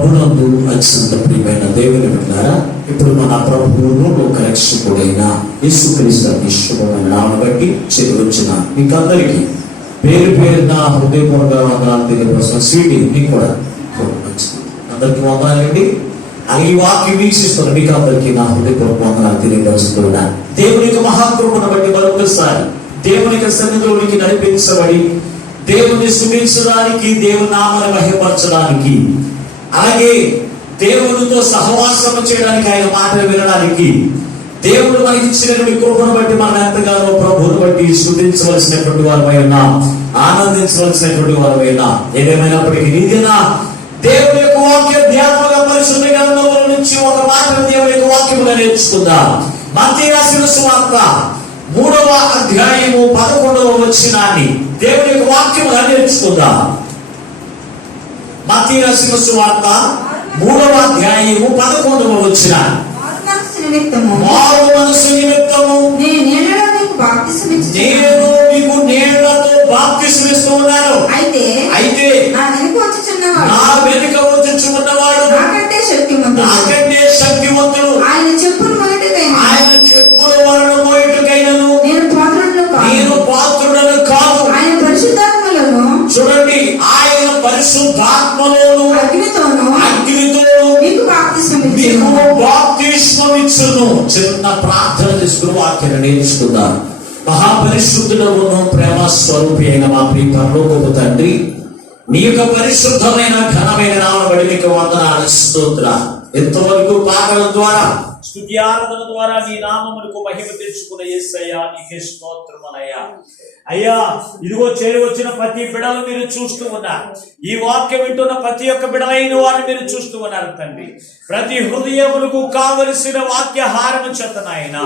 ప్రభునందు అత్యంత ప్రియమైన దేవుని బిడ్డలారా, ఇప్పుడు మన ప్రభువును ఒక రక్షకుడైన యేసుక్రీస్తు శుభమైన నామమును బట్టి చేరువచ్చిన మీకు అందరికీ పేరు పేరున హృదయపూర్వక వందనాలు తెలియపరుస్తున్న స్వీటీ మీకు కూడా అందరికీ వందనాలండి. ఈ వాక్యం వీక్షిస్తున్న మీకు అందరికీ నా హృదయపూర్వక వందనాలు తెలియపరుస్తున్నా. దేవుని యొక్క మహాకృపను బట్టి మరొకసారి దేవుని యొక్క సన్నిధిలోనికి నడిపించబడి దేవుని స్తుతించడానికి, దేవుని నామాన్ని మహిమపరచడానికి, అలాగే దేవునితో సహవాసం చేయడానికి, ఆయన మాటలు వినడానికి దేవుడు మనకి ఇచ్చినటువంటి కృపను బట్టి మనం ఎంతగానో ప్రభువును బట్టి స్తుతించవలసినటువంటి వారమైనా, ఆనందించవలసినటువంటి వారమైనా, ఏదేమైనప్పటికీ ఇదేనా దేవుని యొక్క వాక్య ధ్యానముగా పరిశుద్ధ గ్రంథముల నుంచి ఒక మాటను దేవుని యొక్క వాక్యముగా నేర్చుకుందాం. మత్తయి రాసిన సువార్త 3వ అధ్యాయము 11వ వచనాన్ని దేవుని యొక్క వాక్యముగా నేర్చుకుందాం. మత్తయి రాసిన సువార్త 3వ అధ్యాయము 11వ వచనం. మారు మనసు నిమిత్తము నేను మీకు నీళ్లతో బాప్తిస్మమిస్తూ ఉన్నాను. అయితే నా వెనుక వచ్చుచున్నవాడు నాకంటే శక్తివంతుడు. ఆయన చెప్పుల వలన మోయుటకైనను నేను పాత్రుడను కాదు. చూడండి, ఆయన పరిశుద్ధాత్మలోను అగ్నితోను మీకు బాప్తిస్మం ఇచ్చును. చిన్న ప్రార్థన తీసుకుని వాక్యాన్ని నేర్చుకుందాం. మహాపరిశుద్ధుడవును ప్రేమ స్వరూపి అయిన మా ప్రియ పరలోకపు తండ్రి, నీ యొక్క పరిశుద్ధమైన ఘనమైన నామమును బట్టి నీకు వందనాలు, స్తోత్రాలు. ఎంతవరకు పాటల ద్వారా, స్తుతి ఆరాధన ద్వారా నీ నామమునకు మహిమ తెచ్చుకున్న యేసయ్యా, నీకే స్తోత్రములయ్యా. అయ్యా, ఇదిగో చేరి వచ్చిన ప్రతి బిడలు మీరు చూస్తూ ఉన్నారు. ఈ వాక్యం వింటున్న ప్రతి ఒక్క బిడలైన వారిని మీరు చూస్తూ ఉన్నారు తండ్రి. ప్రతి హృదయమునకు కావలసిన వాక్యహారము చేతనాయన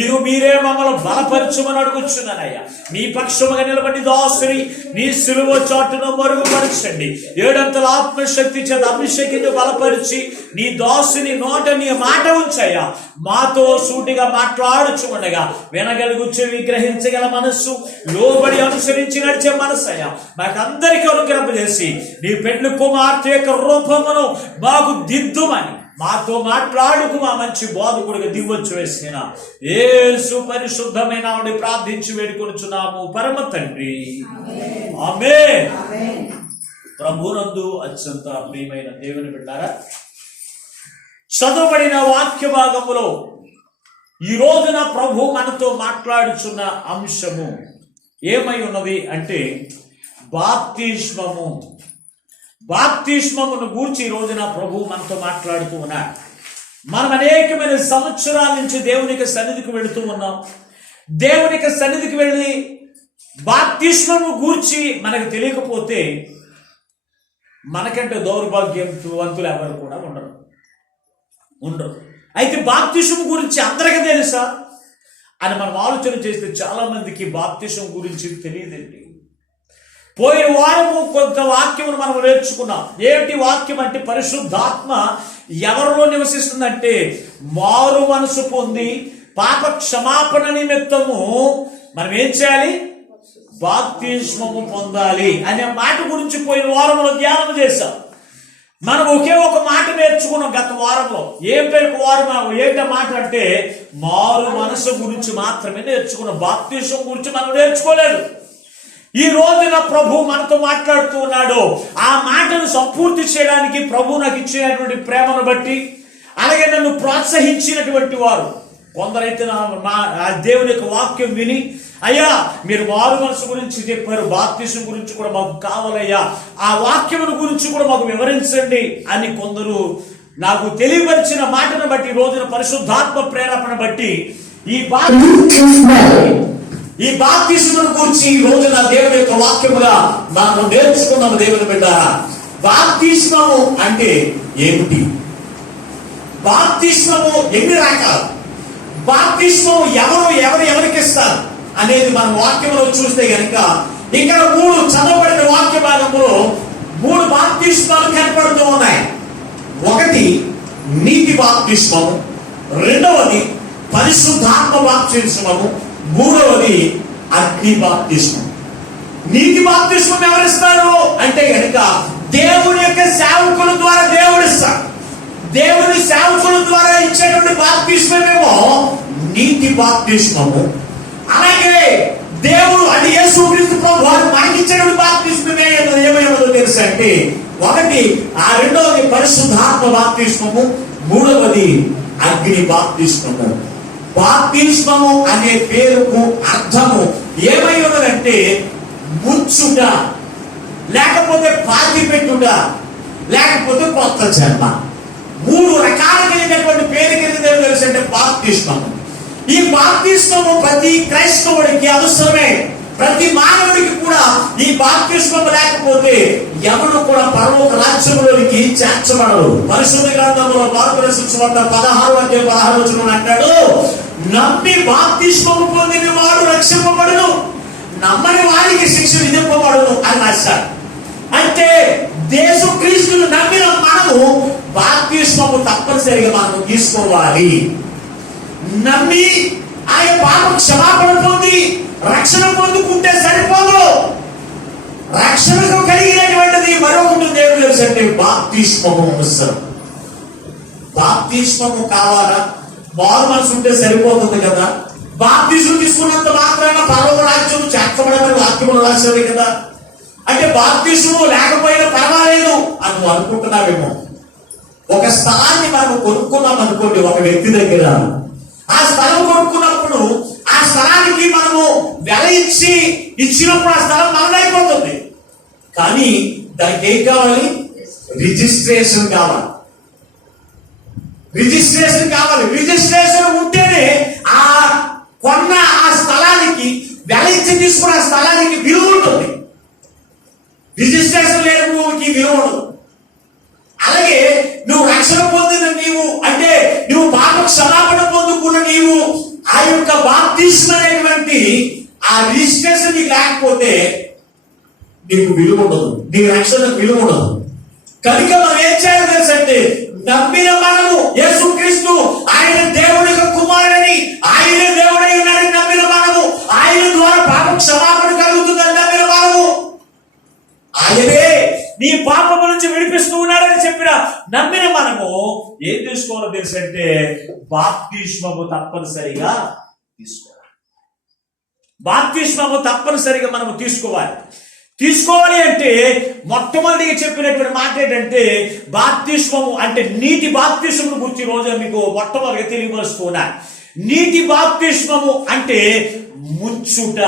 ఇది మీరే మమ్మల్ని బలపరచుమని అడుగుచున్నానయ్యా. నీ పక్షముగా నిలబడి దాసుని నీ సిలువ చాటును మరుగుపరచండి. 7 అంతల ఆత్మశక్తి చేత అభిషేకించి బలపరిచి నీ దాసుని నోట నీ మాట ఉంచయ్యా. మాతో సూటిగా మాట్లాడుచుండగా వినగలుగు చెవి, గ్రహించగల మనస్సు, లోబడి అనుసరించి నడిచే మనసయ్యా మాకందరికీ అనుగ్రహింపజేసి నీ పెండ్లి కుమార్తె యొక్క రూపమును మాకు దిద్దుమని మాతో మాట్లాడుకు మా మంచి బోధకుడిగా దివ్వచ్చు వేసిన యేసు పరిశుద్ధమైన ఆవిడ ప్రార్థించి వేడుకొనుచున్నాము పరమ తండ్రి, ఆమేన్. ప్రభునందు అత్యంత ప్రియమైన దేవుని బిడ్డారా, చదవబడిన వాక్య భాగములో ఈ రోజున ప్రభు మనతో మాట్లాడుచున్న అంశము ఏమై ఉన్నది అంటే బాప్తిస్మము. బాప్తిస్మమును గూర్చి ఈ రోజున ప్రభు మనతో మాట్లాడుతూ ఉన్నారు. మనం అనేకమైన సంవత్సరాల నుంచి దేవునికి సన్నిధికి వెళుతూ ఉన్నాం. దేవునికి సన్నిధికి వెళ్ళి బాప్తిస్మము గూర్చి మనకు తెలియకపోతే మనకంటే దౌర్భాగ్యవంతులు ఎవరు కూడా ఉండరు. అయితే బాప్తిస్మము గురించి అందరికీ తెలుసా అని మనం ఆలోచన చేస్తే చాలా మందికి బాప్తిస్మం గురించి తెలియదండి. పోయిన వారము కొంత వాక్యమును మనం నేర్చుకున్నాం. ఏమిటి వాక్యం అంటే, పరిశుద్ధాత్మ ఎవరిలో నివసిస్తుందంటే మారు మనసు పొంది పాప క్షమాపణ నిమిత్తము మనం ఏం చేయాలి? బాప్తిస్మము పొందాలి అనే మాట గురించి పోయిన వారంలో ధ్యానం చేశాం. మనం ఒకే ఒక మాట నేర్చుకున్నాం గత వారంలో. ఏంటో మాట అంటే మారు మనసు గురించి మాత్రమే నేర్చుకున్నాం. బాప్తిస్మం గురించి మనం నేర్చుకోలేదు. ఈ రోజున ప్రభు మనతో మాట్లాడుతూ ఉన్నాడు. ఆ మాటను సంపూర్తి చేయడానికి ప్రభు నాకు ఇచ్చినటువంటి ప్రేమను బట్టి, అలాగే నన్ను ప్రోత్సహించినటువంటి వారు కొందరైతే దేవుని యొక్క వాక్యం విని, అయ్యా మీరు మారు మనసు గురించి చెప్పారు, బాప్తిస్మం గురించి కూడా మాకు కావాలయ్యా, ఆ వాక్యమును గురించి కూడా మాకు వివరించండి అని కొందరు నాకు తెలియపరిచిన మాటను బట్టి, రోజున పరిశుద్ధాత్మ ప్రేరేపణ బట్టి ఈ బాప్తిస్మం గురించి ఈ రోజున దేవుని యొక్క వాక్యముగా మనం నేర్చుకున్నాము. దేవుని బిడ్డ, బాప్తిస్మము అంటే ఏమిటి? బాప్తిస్మము ఎన్ని రకాలు? బాప్తిస్మము ఎవరికి ఇస్తారు అనేది మనం వాక్యంలో చూస్తే గనుక ఇక్కడ 3 చదవబడిన వాక్య భాగంలో 3 బాప్తిస్మాలు కనపడుతూ ఉన్నాయి. ఒకటి నీతి బాప్తిస్మము, రెండవది పరిశుద్ధాత్మ బాప్తిస్మము, మూడవది అగ్ని బాప్తిస్మం. నీతి బాప్తిస్మం ఎవరిస్తారు అంటే గనుక దేవుని యొక్క సేవకుల ద్వారా దేవుడు ఇస్తాడు. దేవుని సేవకుల ద్వారా ఇచ్చేటువంటి బాప్తిస్మమేమో నీతి బాప్తిస్మము. అలాగే దేవుడు అది యేసుక్రీస్తు ప్రభువు వారు మనకిచ్చేటువంటి బాప్తిస్మమే ఏమైనదో తెలుసు అంటే, ఒకటి రెండవది పరిశుద్ధాత్మ బాప్తిస్మము, మూడవది అగ్ని బాప్తిస్మము. బాప్తిస్మము అనే పేరుకు అర్థము ఏమై ఉన్నదంటే ముంచుట, లేకపోతే పాతి పెట్టుట, లేకపోతే కొత్త జన్మ. మూడు రకాలైనటువంటి పేరు కింద తెలుసు అంటే బాప్తిస్మము. ఈ బాప్తిస్మము ప్రతి క్రైస్తవుడికి అవసరమే. ప్రతి మానవుడికి కూడా ఈ బాప్తిస్మము లేకపోతే ఎవరు కూడా పరలోక రాజ్యంలోనికి చేర్చబడరు. పరిశుద్ధ గ్రంథంలో మార్కు రాసిన సువార్త 16:16 అంటాడు, నమ్మి బాప్తిస్మము పొందిన వాడు రక్షింపబడును, నమ్మని వారికి శిక్ష విధింపబడును అని రాశాడు. అంటే యేసుక్రీస్తును నమ్మిన మనము బాప్తిస్మము తప్పనిసరిగా మనము తీసుకోవాలి. నమ్మి ఆయన పాప క్షమాపణ పొంది రక్షణ పొందుకుంటే సరిపోదు. రక్షణకు కలిగినటువంటిది మరొకటి దేవుడు తెలుసు అంటే బాప్తిస్మము అవసరం. బాప్తిస్మము కావాలా? మారు మనసు ఉంటే సరిపోతుంది కదా. బాప్తిస్మం తీసుకున్నంత మాత్రాన పరలోక రాజ్యం చేర్చబడమని వాక్యములు రాసేది కదా. అంటే బాప్తిస్మము లేకపోయినా పర్వాలేదు అని నువ్వు అనుకుంటున్నావేమో. ఒక స్థలాన్ని మనం కొనుక్కున్నాం అనుకోండి ఒక వ్యక్తి దగ్గర. ఆ స్థలం కొనుక్కున్నప్పుడు ఆ స్థలానికి మనము వెల ఇచ్చినప్పుడు ఆ స్థలం మనదైపోతుంది. కానీ దానికి ఏం కావాలి? రిజిస్ట్రేషన్ కావాలి. రిజిస్ట్రేషన్ ఉంటేనే ఆ కొన్న ఆ స్థలానికి వెల ఇచ్చి తీసుకున్న ఆ స్థలానికి విలువ ఉంటుంది. రిజిస్ట్రేషన్ లేని భూమికి విలువ ఉండదు. అలాగే నువ్వు రక్షణ పొందిన నీవు అంటే నువ్వు పాప క్షమాపణ పొందుకున్న నీవు ఆ యొక్క బాప్తిస్మం అనేటువంటి ఆ రిజిస్ట్రేషన్ నీకు లేకపోతే నీకు విలువ ఉండదు, నీ రక్షణకు విలువ ఉండదు. కనుక మనం ఏం చేయాలి తెలుసంటే, నమ్మిన మనము యేసుక్రీస్తు ఆయన దేవుడి యొక్క కుమారుడని, ఆయన దేవుడై ఉన్నాడని నమ్మిన మనము, ఆయన ద్వారా పాప క్షమాపణ కలుగుతుందని నమ్మిన మనము, ఆయనే నీ పాపము నుంచి విడిపిస్తూ ఉన్నాడని చెప్పిన నమ్మిన మనము ఏం తీసుకోవాలో తెలుసు అంటే బాప్తిస్మము తప్పనిసరిగా తీసుకోవాలి. బాప్తిస్మము తప్పనిసరిగా మనము తీసుకోవాలి అంటే మొట్టమొదటిగా చెప్పినటువంటి మాట ఏంటంటే బాప్తిస్మము అంటే నీటి బాప్తిస్మము గురించి రోజు మీకు మొట్టమొదటిగా తెలియపరుస్తున్నా. నీటి బాప్తిస్మము అంటే ముంచుట.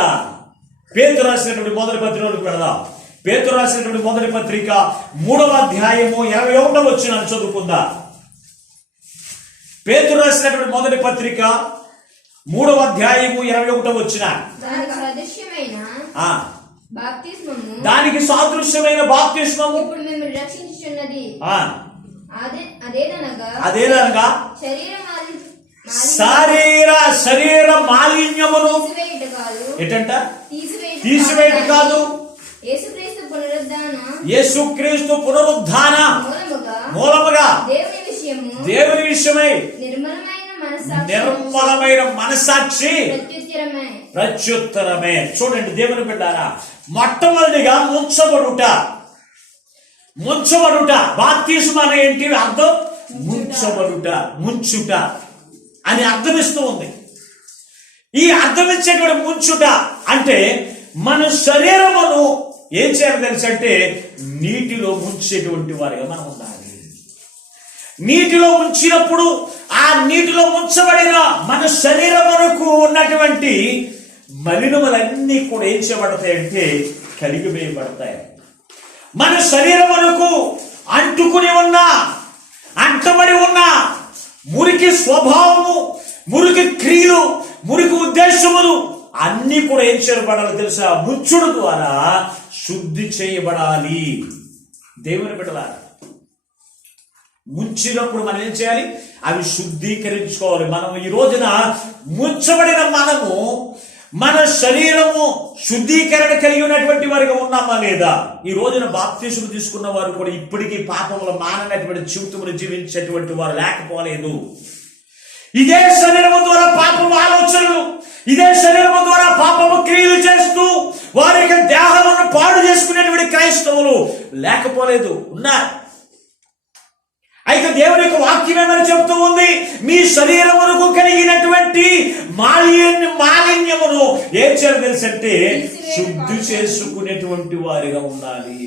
పేతురు రాసినటువంటి మొదటి పత్రికలోకి వెళదాం. పేతురు రాసినటువంటి మొదటి పత్రిక 3వ అధ్యాయము 21వ వచనాన్ని చదువుకుందాం. పేతురు రాసినటువంటి మొదటి పత్రిక 3వ అధ్యాయము 21వ వచనం. దానికి సాదృశ్యమైన బాప్తిస్మము ఇప్పుడు మిమ్మల్ని రక్షించుచున్నది. అదేనగా శరీర మాలిన్యమును ఎటంట తీసివేయట కాదు, యేసుక్రీస్తు పునరుద్ధాన మూలముగా దేవుని విషయమై నిర్మలమైన మనసాక్షి ప్రత్యుత్తరమే. చూడండి దేవుని బిడ్డారా, మొట్టమొదటిగా ముంచబడుట. బాప్తిస్మం అనే ఏంటి అర్థం? ముంచుట అని అర్థమిస్తూ ఉంది. ఈ అర్థం ఇచ్చేటువంటి ముంచుట అంటే మన శరీరమును ఏం చేయాలి తెలుసు అంటే నీటిలో ముంచేటువంటి వారిగా మనం ఉండాలి. నీటిలో ముంచినప్పుడు ఆ నీటిలో ముంచబడిన మన శరీరమునకు ఉన్నటువంటి మలినములన్నీ కూడా ఏం చేయబడతాయంటే కరిగివేయబడతాయి. మన శరీరమునకు అంటబడి ఉన్న మురికి స్వభావము, మురికి క్రియలు, మురికి ఉద్దేశములు అన్ని కూడా ఏం చేయబడాలి తెలుసా? ముంచుడు ద్వారా శుద్ధి చేయబడాలి. దేవుని బిడ్డలారా, ముంచినప్పుడు మనం ఏం చేయాలి? అవి శుద్ధీకరించుకోవాలి. మనం ఈ రోజున ముంచబడిన మనము మన శరీరము శుద్ధీకరణ కలిగి ఉన్నటువంటి వారిగా ఉన్నామా లేదా? ఈ రోజున బాప్తిస్మం తీసుకున్న వారు కూడా ఇప్పటికీ పాపముల మాననటువంటి జీవితములు జీవించేటువంటి వారు లేకపోలేదు. ఇదే శరీరము ద్వారా పాపము ఆలోచనలు, ఇదే శరీరము ద్వారా పాపము క్రియలు చేస్తూ వారి యొక్క దేహాలను పాడు చేసుకునేటువంటి క్రైస్తవులు క్రైస్తవులు లేకపోలేదు, ఉన్నారు. అయితే దేవుని యొక్క వాక్యం ఏమని చెప్తూ ఉంది? మీ శరీరమునకు కలిగినటువంటి మాలిన్యమును ఏం చేయాలి తెలుసంటే శుద్ధి చేసుకునేటువంటి వారిగా ఉండాలి.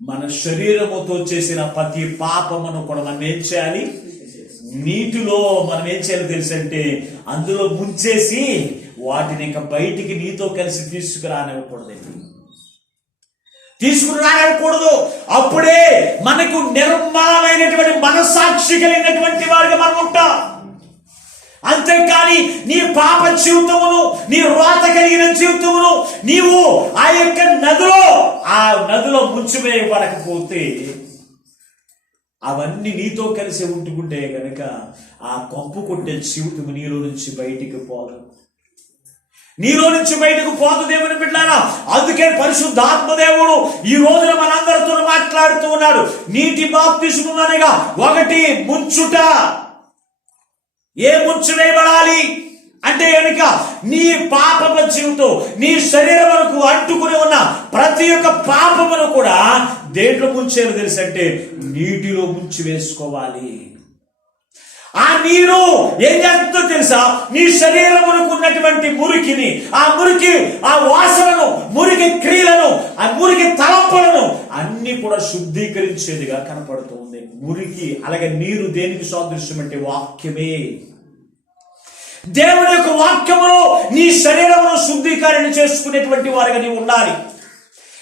మన శరీరముతో చేసిన ప్రతి పాపమును కూడా మనం ఏం చేయాలి? నీటిలో మనం ఏం చేయాలి తెలుసంటే అందులో ముంచేసి వాటిని ఇంకా బయటికి నీతో కలిసి తీసుకురానివ్వకూడదు. అప్పుడే మనకు నిర్మలమైనటువంటి మనస్సాక్షి కలిగినటువంటి వారిగా మనం ఉంటాం. అంతేకాని నీ పాప జీవితమును, నీ రోత కలిగిన జీవితమును నీవు ఆ యొక్క నదిలో ముంచివేయబడకపోతే అవన్నీ నీతో కలిసి ఉంటుకుంటే గనక ఆ కంపు కొట్టే జీవితము నీలో నుంచి బయటికి పోదు, దేవుని బిడ్డలారా. అందుకే పరిశుద్ధాత్మదేవుడు ఈ రోజున మనందరితో మాట్లాడుతూ ఉన్నాడు. నీటి బాప్తిస్మం అనగా ఒకటి ముంచుట. ఏ ముంచు వేయబడాలి అంటే కనుక నీ పాపముల జీవితం, నీ శరీరమునకు అంటుకుని ఉన్న ప్రతి ఒక్క పాపమును కూడా దేంట్లో ముంచేయాలో తెలుసు అంటే నీటిలో ముంచి వేసుకోవాలి. ఆ నీరు ఏం చేస్తుందో తెలుసా? నీ శరీరమునకు ఉన్నటువంటి మురికిని, ఆ మురికి, ఆ వాసనను, మురికి క్రియలను, ఆ మురికి తలంపులను అన్ని కూడా శుద్ధీకరించేదిగా కనపడుతూ ఉంది. మురికి అలాగే నీరు దేనికి సాదృశ్యం అంటే వాక్యమే. దేవుని యొక్క వాక్యములో నీ శరీరమును శుద్ధీకరణ చేసుకునేటువంటి వారిగా నీవు ఉండాలి.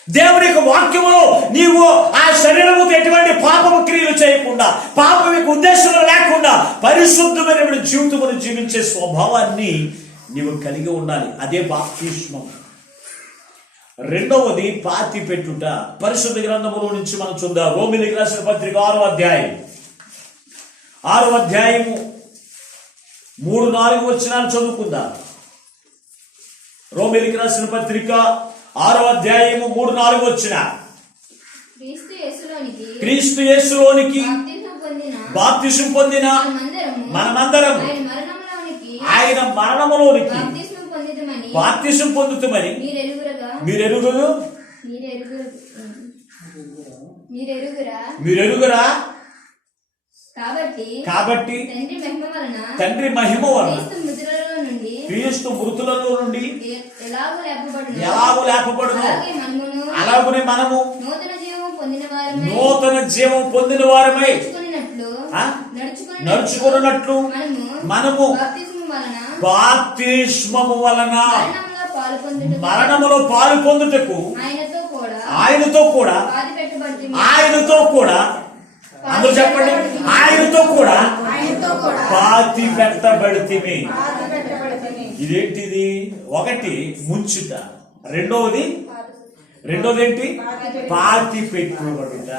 దేవుని యొక్క వాక్యములో నీవు ఆ శరీరముతో ఎటువంటి పాపము క్రియలు చేయకుండా, పాపం యొక్క ఉద్దేశంలో లేకుండా పరిశుద్ధమైన జీవితమును జీవించే స్వభావాన్ని నీవు కలిగి ఉండాలి. అదే బాప్తిస్మం. రెండవది పాతి పెట్టుట. పరిశుద్ధ గ్రంథములో నుంచి మనం చూద్దాం. రోమీయులకు రాసిన పత్రిక 6వ అధ్యాయము 3-4 వచనాలు చదువుకుందాం. రోమీయులకు రాసిన పత్రిక 6వ అధ్యాయము 3-4 వచనాలు. క్రీస్తు యేసులోనికి బాప్తిసం పొందిన మనమందరం ఆయన మరణములోనికి బాప్తిసం పొందుతామని మీరెరుగురా. కాబట్టి తండ్రి మహిమ వలన క్రీస్తు మృతులలో నుండి ఎలాగూ లేపబడును, అలాగనే మనము నూతన జీవం పొందిన వారమై నడుచుకున్నట్లు మనము బాప్తిస్మము వలన మరణములో పాలు పొందుటకు ఆయనతో కూడా అందరూ చెప్పండి, ఆయనతో కూడా పాతి పెట్టబడితిమి. ఇదేంటిది? ఒకటి ముంచుట, రెండోది ఏంటి? పాతి పెట్టుబడుట.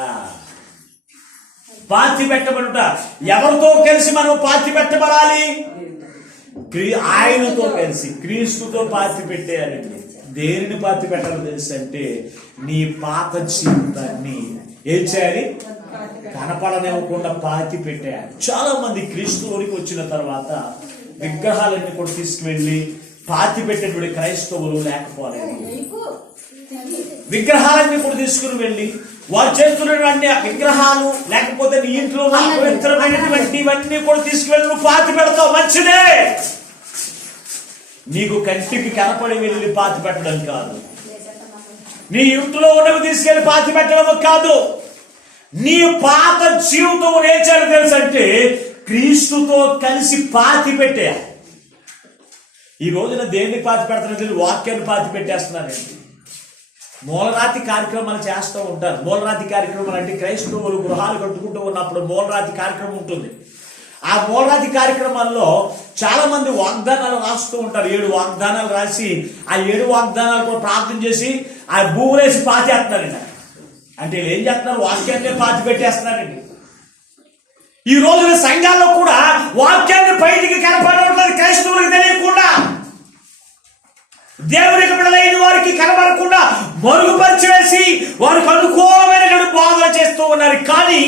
పాతి పెట్టబడుట. ఎవరితో కలిసి మనం పాతి పెట్టబడాలి? ఆయనతో కలిసి, క్రీస్తుతో పాతి పెట్టేయాలండి. దేనిని పాతి పెట్టాలో తెలుసు అంటే నీ పాత జీవితాన్ని ఏం చేయాలి? కనపడనివ్వకుండా పాతి పెట్టేయాలి. చాలా మంది క్రీస్తులోనికి వచ్చిన తర్వాత విగ్రహాలన్నీ కూడా తీసుకువెళ్ళి పాతి పెట్టేటువంటి క్రైస్తవులు లేకపోలేదు. విగ్రహాలన్నీ కూడా తీసుకుని వెళ్ళి వారు చేస్తున్నటువంటి విగ్రహాలు లేకపోతే నీ ఇంట్లో పవిత్రమైనటువంటి ఇవన్నీ కూడా తీసుకువెళ్ళి నువ్వు పాతి పెడతావు, మంచిదే. నీకు కంటికి కనపడి వెళ్ళి పాతి పెట్టడం కాదు, నీ ఇంట్లో ఉన్నవి తీసుకెళ్లి పాతి పెట్టడం కాదు. నీ పాత జీవితం ఏం చేయాలి తెలుసు అంటే క్రీస్తుతో కలిసి పాతి పెట్టేయాలి. ఈ రోజున దేన్ని పాతి పెడతానంటే వాక్యాన్ని పాతి పెట్టేస్తున్నానండి. మూలరాతి కార్యక్రమాలు చేస్తూ ఉంటారు. మూలరాతి కార్యక్రమాలు అంటే క్రైస్తవులు గృహాలు కట్టుకుంటూ ఉన్నప్పుడు మూలరాతి కార్యక్రమం ఉంటుంది. ఆ మూలరాతి కార్యక్రమాల్లో చాలా మంది వాగ్దానాలు రాస్తూ ఉంటారు. 7 వాగ్దానాలు రాసి ఆ 7 వాగ్దానాలు కూడా ప్రార్థన చేసి ఆ భూములేసి పాతేస్తున్నారండి. అంటే ఏం చేస్తున్నారు? వాక్యాన్ని పాతి పెట్టేస్తున్నారండి. ఈ రోజున సంఘాల్లో కూడా వాక్యాన్ని బయటికి కనపడట్లేదు, క్రైస్తవులకు తెలియకుండా, దేవునికి బిడ్డలైన వారికి కనబడకుండా మరుగుపరిచి వేసి వారికి అనుకూలమైనటువంటి బోధన చేస్తూ ఉన్నారు. కానీ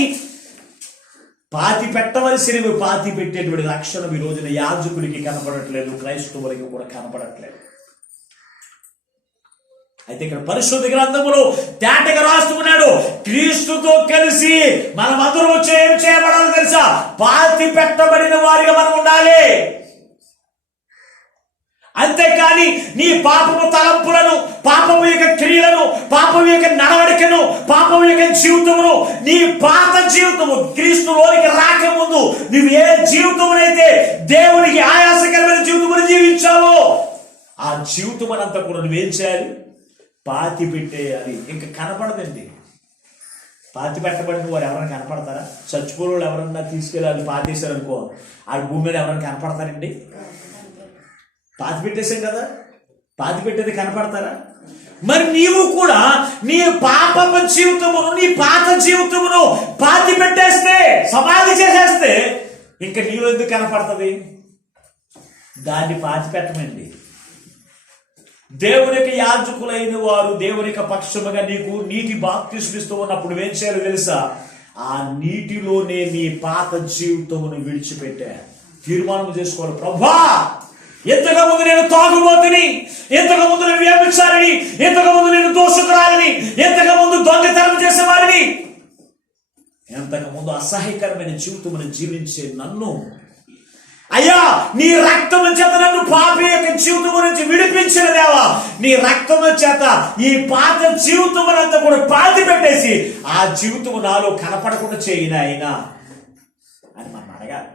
పాతి పెట్టవలసినవి పాతి పెట్టేటువంటి లక్షణం ఈ రోజున యాజకుడికి కనపడట్లేదు, క్రైస్తవులకి కూడా కనపడట్లేదు. అయితే ఇక్కడ పరిశుద్ధ గ్రంథములో తేటగా రాస్తున్నాడు, క్రీస్తుతో కలిసి మనమందరం ఏం చేయబడాలి తెలుసా? పాతి పెట్టబడిన వారిగా మనం ఉండాలి. అంతేకాని నీ పాపము తలంపులను, పాపము యొక్క క్రియలను, పాపము యొక్క నడవడికను, పాపము యొక్క జీవితమును, నీ పాత జీవితము క్రీస్తులోనికి రాకముందు నువ్వు ఏ జీవితమునైతే దేవునికి ఆయాసకరమైన జీవితమును జీవించావో ఆ జీవితమునంతా కూడా నువ్వేం చేయాలి? పాతి పెట్టేయాలి. ఇంకా కనపడదండి. పాతి పెట్టబడిన వారు ఎవరైనా కనపడతారా? చచ్చిపోలు ఎవరన్నా తీసుకెళ్ళాలి పాతేశారనుకో, ఆ భూమి మీద ఎవరైనా కనపడతారండి? పాతి పెట్టేశాం కదా, పాతి పెట్టేది కనపడతారా? మరి నీవు కూడా నీ పాపపు జీవితమును, నీ పాత జీవితమును పాతి పెట్టేస్తే, సమాధి చేసేస్తే ఇంకా నీలో ఎందుకు కనపడుతుంది? దాన్ని పాతి పెట్టమండి. దేవుని యొక్క యాజకులైన వారు దేవుని యొక్క పక్షముగా నీకు నీటి బాప్తిస్మం ఇస్తూ ఉన్నప్పుడు ఏం చేయాలో తెలుసా? ఆ నీటిలోనే నీ పాత జీవితమును విడిచిపెట్టా తీర్మానం చేసుకోవాలి. ప్రభా, ఎంతగా ముందు నేను తాగుబోతుని, ఎంతగా ముందు నేను వ్యభిచారిని, ఎంతగా ముందు నేను దోషకురాలిని, ఎంతగా ముందు దొంగతనం చేసేవాడిని, ఎంతగా ముందు అసహ్యకరమైన జీవితమును జీవించే నన్ను, అయ్యా నీ రక్తము చేత నన్ను పాపి యొక్క జీవితము నుంచి విడిపించిన దేవా, నీ రక్తము చేత ఈ పాత జీవితమునంతా కూడా పాతి పెట్టేసి ఆ జీవితము నాలో కనపడకుండా చేయినా అయినా అని మనం అడగాలి.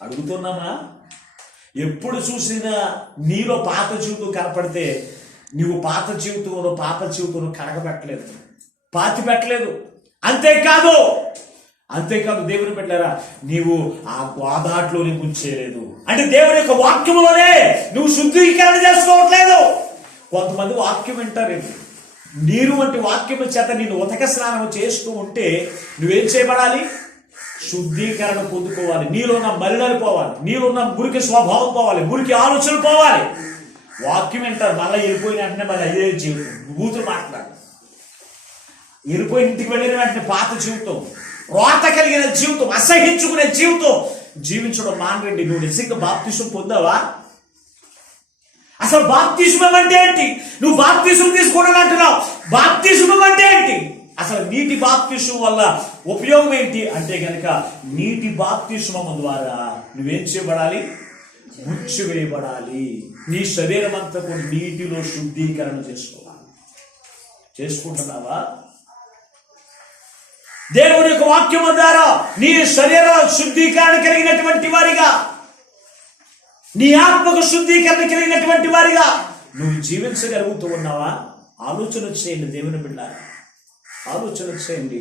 అడుగుతున్నామా? ఎప్పుడు చూసినా నీలో పాత జీవితం కనపడితే నువ్వు పాత జీవితంలో పాప జీవితంలో కడగబెట్టలేదు, పాతి పెట్టలేదు. అంతేకాదు దేవుని పెట్టారా, నీవు ఆ గోదాట్లోనే ముంచేయలేదు. అంటే దేవుని యొక్క వాక్యములోనే నువ్వు శుద్ధీకరణ చేసుకోవట్లేదు. కొంతమంది వాక్యం వింటారేమో, నీరు వంటి వాక్యము చేత నేను ఉతక స్నానం చేస్తూ ఉంటే నువ్వేం చేయబడాలి? శుద్ధీకరణ పొందుకోవాలి. నీలో ఉన్న మలినాలు పోవాలి, నీలో ఉన్న మురికి స్వభావం పోవాలి, మురికి ఆలోచనలు పోవాలి. వాక్యం వింటారు, మళ్ళీ వెళ్ళిపోయిన వెంటనే మళ్ళీ అదే జీవితం, బూతులు మాట్లాడు. వెళ్ళిపోయిన ఇంటికి వెళ్ళిన వెంటనే పాత జీవితం, రోత కలిగిన జీవితం, అసహించుకునే జీవితం జీవించడం మానండి. నువ్వు నిజంగా బాప్తిసం పొందావా? అసలు బాప్తిస్మం అంటే ఏంటి? నువ్వు బాప్తిసం తీసుకోవడం అంటున్నావు. బాప్తిస్మం అంటే ఏంటి? అసలు నీటి బాప్తిస్మం వల్ల ఉపయోగం ఏంటి అంటే కనుక, నీటి బాప్తిస్మం ద్వారా నువ్వేం చేయబడాలి? ముచ్చివేయబడాలి. నీ శరీరం అంతా కూడా నీటిలో శుద్ధీకరణ చేసుకోవాలి. చేసుకుంటున్నావా? దేవుని యొక్క వాక్యము ద్వారా నీ శరీర శుద్ధీకరణ కలిగినటువంటి వారిగా, నీ ఆత్మకు శుద్ధీకరణ కలిగినటువంటి వారిగా నువ్వు జీవించగలుగుతూ ఉన్నావా? ఆలోచన చేయండి దేవుని బిడ్డ, ఆలోచన చేయండి.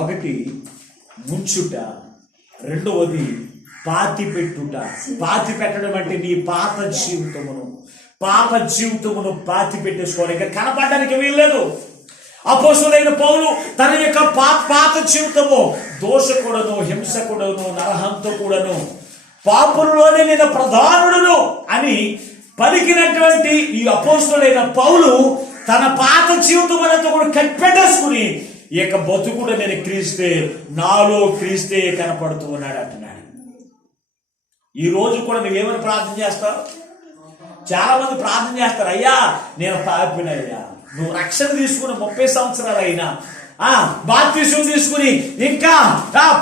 ఒకటి ముంచుట, రెండవది పాతి పెట్టుట. పాతి పెట్టడం అంటే నీ పాత జీవితమును, పాప జీవితమును పాతి పెట్టేసుకోవాలి. ఇంకా కనపడడానికి వీల్లేదు. అపోస్తలుడైన పౌలు తన యొక్క పాత జీవితము దోషకుడను, హింసకుడను, నరహంతకుడను, పాపులలోనే నేను ప్రధానుడును అని పలికినటువంటి ఈ అపోస్తలుడైన పౌలు తన పాత జీవితం అంతా కూడా కనిపెట్టేసుకుని ఈ యొక్క బతుకుడు నేను క్రీస్తే, నాలో క్రీస్తే కనపడుతూ ఉన్నాడు అంటున్నాడు. ఈ రోజు కూడా నువ్వేమని ప్రార్థన చేస్తావు? చాలా మంది ప్రార్థన చేస్తారు, అయ్యా నేను పాపినయ్యా. నువ్వు రక్షణ తీసుకుని 30 సంవత్సరాలు అయినా, బాప్తిసం తీసుకుని ఇంకా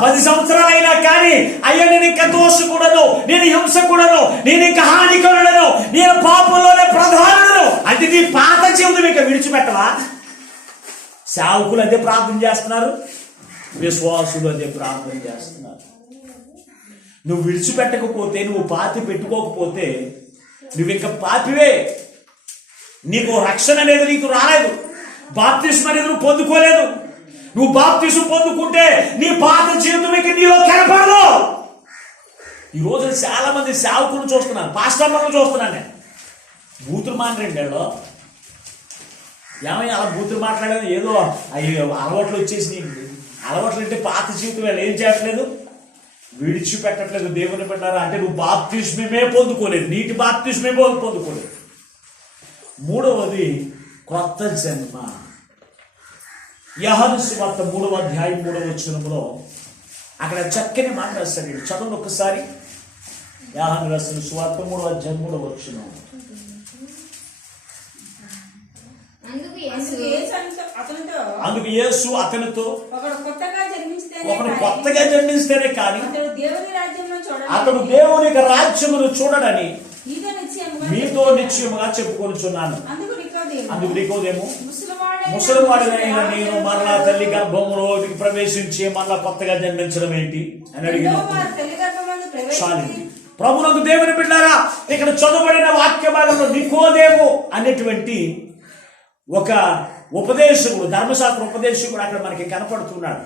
10 సంవత్సరాలు అయినా కానీ, అయ్యా నేను ఇంకా దోషకుడను, నేను హింసకుడను, నేను ఇంకా హానికరుడను, నేను పాపంలోనే ప్రధానుడను అంటే నీ పాత జీవితం ఇంకా విడిచిపెట్టవా? సేవకులు అదే ప్రార్థన చేస్తున్నారు, విశ్వాసులు అదే ప్రార్థన చేస్తున్నారు. నువ్వు విడిచిపెట్టకపోతే, నువ్వు పాతి పెట్టుకోకపోతే నువ్వు ఇంకా పాపివే. నీకు రక్షణ అనేది నీకు రాలేదు, బాప్తిస్మం అనేది నువ్వు పొందుకోలేదు. నువ్వు బాప్తిస్మం పొందుకుంటే నీ పాత జీవితం ఇక నీలో కనపడదు. ఈ రోజు చాలా మంది సేవకులను చూస్తున్నాను, పాస్టర్లను చూస్తున్నాను. నేను బూతులు మాట్లాడండి, ఏమయ్య అలా బూతులు మాట్లాడేది ఏదో అయ్యో అలవాట్లు వచ్చేసినాయండి. అలవాట్లు అంటే పాత జీవితం వాళ్ళు ఏం చేయట్లేదు, విడిచిపెట్టట్లేదు. దేవుని పెట్టారా అంటే నువ్వు బాప్తిస్మమే పొందుకోలేదు, నీటి బాప్తిస్మే పొందుకోలేదు. మూడవది క్రొత్త జన్మ. యోహాను సువార్త 3వ అధ్యాయం 3వ వచనంలో అక్కడ చక్కని మాట రాశాడు. చదవండి ఒక్కసారి. యోహాను రాసిన సువార్త 3వ అధ్యాయం 3వ వచనం. అందుకు అందుకు యేసు యేసు అతనితో అందుకు యేసు అతనితో ఒకడు కొత్తగా ఒకడు కొత్తగా జన్మిస్తేనే కానీ అతడు దేవుని రాజ్యంలో అతడు చూడాలి. దేవుని యొక్క రాజ్యమును చూడడని మీతో నిశ్చయముగా మీతో నిశ్చయముగా చెప్పుకొనుచున్నాను. అందుకు నికోదేము, అందుకు నీకోదేమో ముసలివాడైన ముసలివాడినైన నేను మరలా తల్లి గర్భంలోకి ప్రవేశించి మరలా కొత్తగా జన్మించడం ఏంటి అని రెండవ అడిగినప్పుడు వారు తల్లి గర్భమందు చాలు. ప్రవేశించి ప్రభునందు దేవుని బిడ్డారా, ఇక్కడ చదువుబడిన వాక్య భాగంలో నికోదేము అనేటువంటి ఒక ఉపదేశకుడు, ధర్మశాస్త్ర ఉపదేశకుడు అక్కడ మనకి కనపడుతున్నాడు.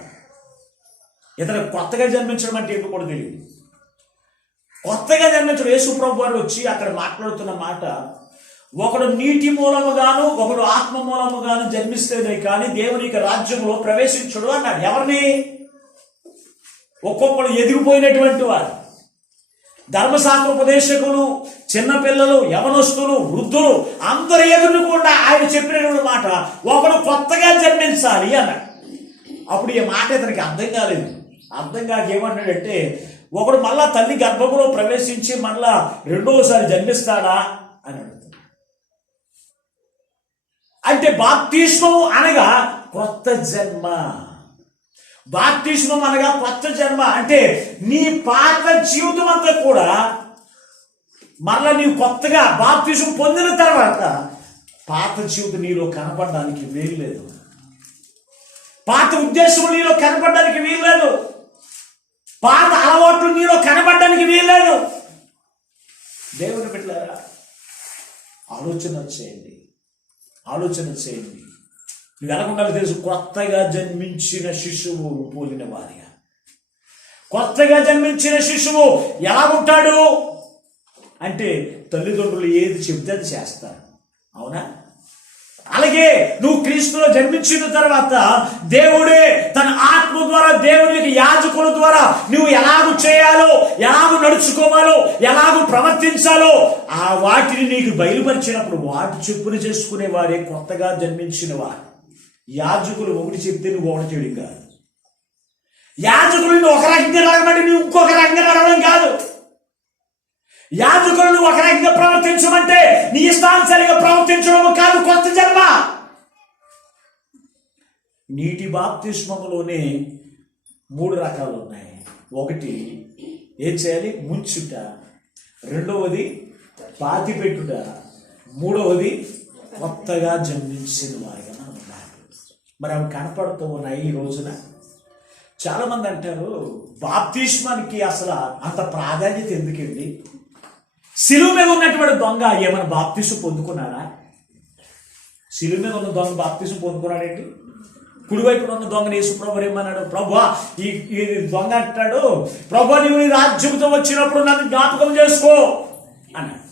ఇతను కొత్తగా జన్మించడం అంటే ఏంటో కూడా తెలియదు. కొత్తగా జన్మించడం యేసు ప్రభు వారు వచ్చి అక్కడ మాట్లాడుతున్న మాట, ఒకడు నీటి మూలముగాను ఒకడు ఆత్మ మూలముగాను జన్మిస్తేనే కానీ దేవుని యొక్క రాజ్యంలో ప్రవేశించడు అన్నాడు. ఎవరిని? ఒక్కొక్కడు ఎదిగిపోయినటువంటి వారు, ధర్మశాస్త్ర ఉపదేశకులు, చిన్నపిల్లలు, యవనస్తులు, వృద్ధులు అందరి ఎదురు కూడా ఆయన చెప్పినటువంటి మాట, ఒకడు కొత్తగా జన్మించాలి అన్నాడు. అప్పుడు ఈ మాట ఇతనికి అర్థం కాలేదు. అర్థం కాక ఏమన్నాడంటే, ఒకడు మళ్ళా తల్లి గర్భంలో ప్రవేశించి మళ్ళా రెండోసారి జన్మిస్తాడా అని అడుగుతాడు. అంటే బాప్తిస్మము అనగా కొత్త జన్మ. బాప్తిస్మం అనగా కొత్త జన్మ అంటే నీ పాత జీవితం అంతా కూడా మరలా నీవు కొత్తగా బాప్తిస్మం పొందిన తర్వాత పాత జీవితం నీలో కనపడడానికి వీల్లేదు. పాత ఉద్దేశం నీలో కనపడడానికి వీల్లేదు. పాత అలవాట్లు నీలో కనపడడానికి వీల్లేదు. దేవుని బిడ్డలారా, ఆలోచన చేయండి. నువ్వు ఎలాగుండాలో తెలుసు. కొత్తగా జన్మించిన శిశువు పోలిన వారిగా. కొత్తగా జన్మించిన శిశువు ఎలా ఉంటాడు అంటే తల్లిదండ్రులు ఏది చెబితే అది చేస్తారు. అవునా? అలాగే నువ్వు క్రీస్తులో జన్మించిన తర్వాత దేవుడే తన ఆత్మ ద్వారా, దేవుని యొక్క యాజకుల ద్వారా నువ్వు ఎలాగూ చేయాలో, ఎలాగూ నడుచుకోవాలో, ఎలాగూ ప్రవర్తించాలో ఆ వాటిని నీకు బయలుపరిచినప్పుడు వాటి చెప్పున చేసుకునే వారే కొత్తగా జన్మించిన వారు. యాజకులు ఒకటి చెప్తే నువ్వు ఒకటి చేయడం కాదు. యాజకులు నువ్వు ఒక రకంగా నడవమంటే నువ్వు ఇంకొక రకంగా నడవడం కాదు. యాజకులను ఒక రకంగా ప్రవర్తించమంటే నీ ఇష్టానుసారిగా ప్రవర్తించడం కాదు కొత్త జన్మ. నీటి బాప్తిస్మములోనే 3 రకాలు ఉన్నాయి. ఒకటి ఏం చేయాలి? ముంచుట. రెండవది పాతి పెట్టుట. మూడవది కొత్తగా జన్మించిన వారిగా మనం ఉండాలి. మరి అవి కనపడుతూ ఉన్నాయి ఈ రోజున. చాలా మంది అంటారు, బాప్తిస్మానికి అసలు అంత ప్రాధాన్యత ఎందుకండి? శిలువ మీద ఉన్నటువంటి దొంగ ఏమైనా బాప్తిసం పొందుకున్నాడా? శిలువ మీద ఉన్న దొంగ బాప్తిసం పొందుకున్నాడేంటి? కుడివైపున ఉన్న దొంగని యేసు ప్రభు ఏమన్నాడు? ప్రభువా, ఈ దొంగ అంటాడు, ప్రభువా నీవు నీ రాజ్యంతో వచ్చినప్పుడు నన్ను జ్ఞాపకం చేసుకో అన్నాడు.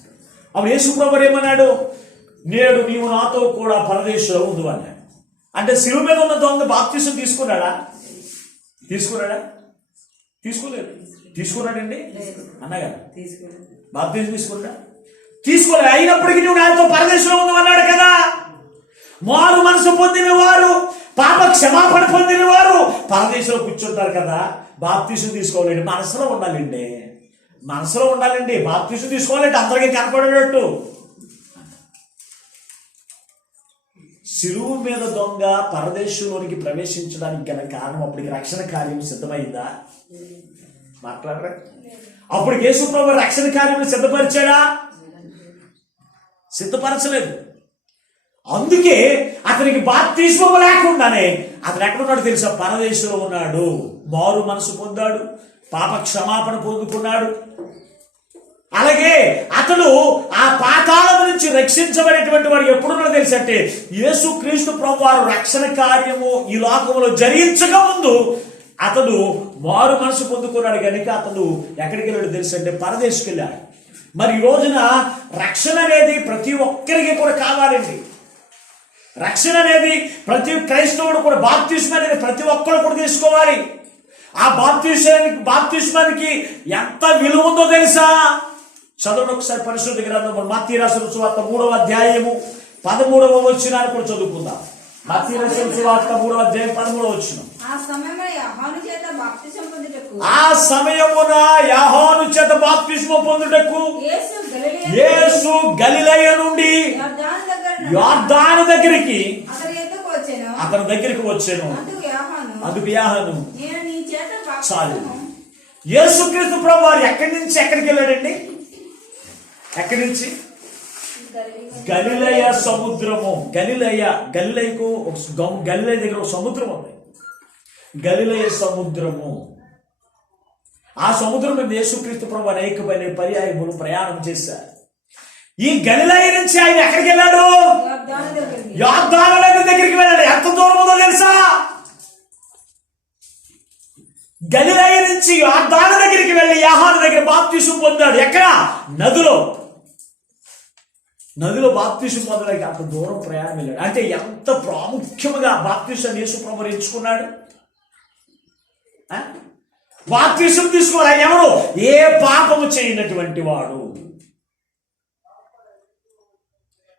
అప్పుడు యేసు ప్రభు ఏమన్నాడు? నేడు నీవు నాతో కూడా పరదేశంలో ఉండు అన్నాడు. అంటే శిలువ మీద ఉన్న దొంగ బాప్తిసం తీసుకున్నాడా? తీసుకోలేదు. తీసుకున్నాడండి అన్నగా? బాప్తిసం తీసుకోలేదు. అయినప్పటికీ నువ్వు నాతో పరదేశంలో ఉండు అన్నాడు కదా. మారు మనసు పొందిన వారు, పాప క్షమాపణ పొందిన వారు పరదేశంలో కూర్చుంటారు కదా. బాప్తిసం తీసుకోవాలండి, మనసులో ఉండాలండి. బాప్తిసం తీసుకోవాలంటే అందరికీ కనపడేటట్టు. శిలువ మీద దొంగ పరదేశంలోనికి ప్రవేశించడానికి గల కారణం, అప్పటికి రక్షణ కార్యం సిద్ధమైందా? మాట్లాడరా? అప్పుడు యేసు ప్రభు రక్షణ కార్యం సిద్ధపరిచాడా? సిద్ధపరచలేదు. అందుకే అతనికి బాప్తిస్మం లేకుండానే అతను ఎక్కడున్నాడు తెలుసా? పరదేశంలో ఉన్నాడు. మారు మనసు పొందాడు, పాప క్షమాపణ పొందుకున్నాడు. అలాగే అతడు ఆ పాతాళం నుంచి రక్షించబడేటువంటి వారు ఎప్పుడున్నా తెలుసంటే, యేసు క్రీస్తు ప్రభు వారు రక్షణ కార్యము ఈ లోకంలో జరిగించక ముందు అతడు మారు మనసు పొందుకున్నాడు కనుక అతడు ఎక్కడికి వెళ్ళాడు తెలుసంటే? పరదేశకు వెళ్ళాడు. మరి ఈ రోజున రక్షణ అనేది ప్రతి ఒక్కరికి కూడా కావాలండి. రక్షణ అనేది ప్రతి క్రైస్తవుడు కూడా, బాప్తిస్మం అనేది ప్రతి ఒక్కరు కూడా తీసుకోవాలి. ఆ బాప్తిస్మానికి ఎంత విలువ ఉందో తెలుసా? చదవండి ఒకసారి పరిశుద్ధ గ్రంథం మత్తయి రాసిన సువార్త 3వ అధ్యాయము 13వ వచనాన్ని కూడా చదువుకుందాం. మత్తయి రాసిన సువార్త 3వ అధ్యాయం 13వ వచనం. ఆ సమయమున యోహాను చేత బాప్తిసం పొందుటకు యేసు గలిలయ నుండి యొర్దాను దగ్గర యోర్దాను దగ్గరికి అతని ఎద్దుకు వచ్చెను. అతని దగ్గరికి వచ్చాను. అందుకు యోహాను నేను నీ చేత చాలు. బాప్తిసము యేసుక్రీస్తు ప్రభువారు ఎక్కడి నుంచి ఎక్కడికి వెళ్ళాడండి? ఎక్కడి నుంచి? గలిలయ సముద్రము. గలిలయకు గలిలయ దగ్గర ఒక సముద్రం ఉంది, గలిలయ సముద్రము. ఆ సముద్రం మీద యేసుక్రీస్తు ప్రభు అనేకమైన పర్యాయములు ప్రయాణం చేశారు. ఈ గలిలయ నుంచి ఆయన ఎక్కడికి వెళ్ళాడు? యోర్దాను దగ్గరికి. యోర్దాను నది దగ్గరికి వెళ్ళాడు. ఎంత దూరం ఉందో తెలుసా? గలిలయ నుంచి యోర్దాను దగ్గరికి వెళ్ళి యోహాను దగ్గర బాప్తిసం పొందాడు. ఎక్కడ? నదిలో బాప్తిసం పొందడానికి అంత దూరం ప్రయాణం వెళ్ళాడు. అంటే ఎంత ప్రాముఖ్యముగా బాప్తిసాన్ని యేసు ప్రభువు ఎంచుకున్నాడు. బాప్తిసం తీసుకోవాలి. ఆయన ఎవరు? ఏ పాపము చేయనటువంటి వాడు,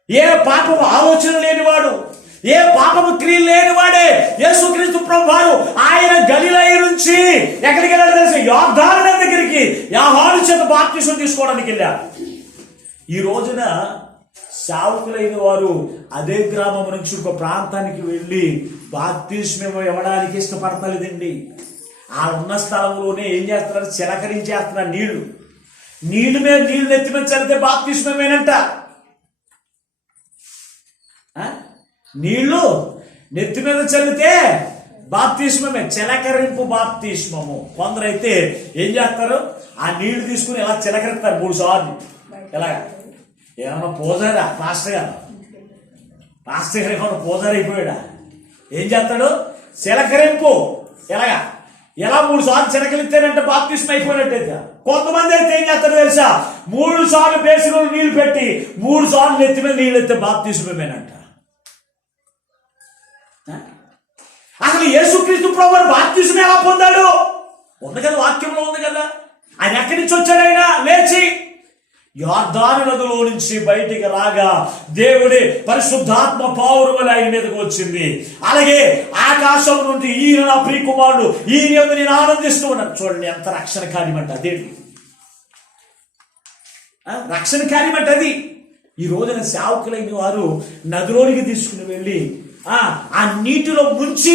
ఏ పాపము ఆలోచన లేనివాడు, ఏ పాపము క్రియలు లేనివాడే యేసుక్రీస్తు ప్రభువారు. ఆయన గలిలయ నుంచి ఎక్కడికి వెళ్ళాడు తెలుసు? యోర్దాను నది దగ్గరికి యోహాను చేత బాప్తిసం తీసుకోవడానికి వెళ్ళాడు. ఈ రోజున సేవకులైన వారు అదే గ్రామం నుంచి ఒక ప్రాంతానికి వెళ్ళి బాప్తిస్మం ఇవ్వడానికి ఇష్టపడతలేదండి. ఆ ఉన్న స్థలంలోనే ఏం చేస్తున్నారు? చిలకరించేస్తున్నారు. నీళ్లు మీద నీళ్లు నెత్తి మీద చల్లితే బాప్తిస్మమేనంట. నీళ్లు నెత్తి మీద చల్లితే బాప్తిస్మమే, చిలకరింపు బాప్తిస్మము. కొందరైతే ఏం చేస్తారు? ఆ నీళ్లు తీసుకుని ఇలా చిలకరిస్తారు 3 సార్లు. ఎలాగా? ఏమన్నా పోజారా? పాస్టర్ గారు ఏమన్నా పోజారు అయిపోయాడా? ఏం చేస్తాడు? చిలకరింపు. ఎలాగా? ఎలా 3 సార్లు చిలకలిస్తేనంటే బాప్తిస్మం అయిపోయినట్టయితే. కొంతమంది అయితే ఏం చేస్తాడు తెలుసా? 3 సార్లు బేసిలో నీళ్లు పెట్టి 3 సార్లు నెత్తి మీద నీళ్ళు ఎత్తే బాప్తిస్మమేనంట. అసలు యేసుక్రీస్తు ప్రభువు బాప్తిస్మం ఎలా పొందాడు? ఉంది కదా, వాక్యంలో ఉంది కదా. ఆయన ఎక్కడి నుంచి వచ్చాడు? ఆయన లేచి యోర్దాను నదిలో నుంచి బయటికి రాగా దేవుడి పరిశుద్ధాత్మ పౌరుమల ఆయన మీదకి వచ్చింది. అలాగే ఆకాశం నుండి ఈయన నా ప్రియకుమారుడు, ఈయన యందు నేను ఆనందిస్తూ ఉన్నాను. చూడండి ఎంత రక్షణ కార్యమంట అదేంటి, రక్షణ కార్యమంట అది. ఈ రోజున సేవకులైన వారు నదిలోనికి తీసుకుని వెళ్ళి ఆ నీటిలో ముంచి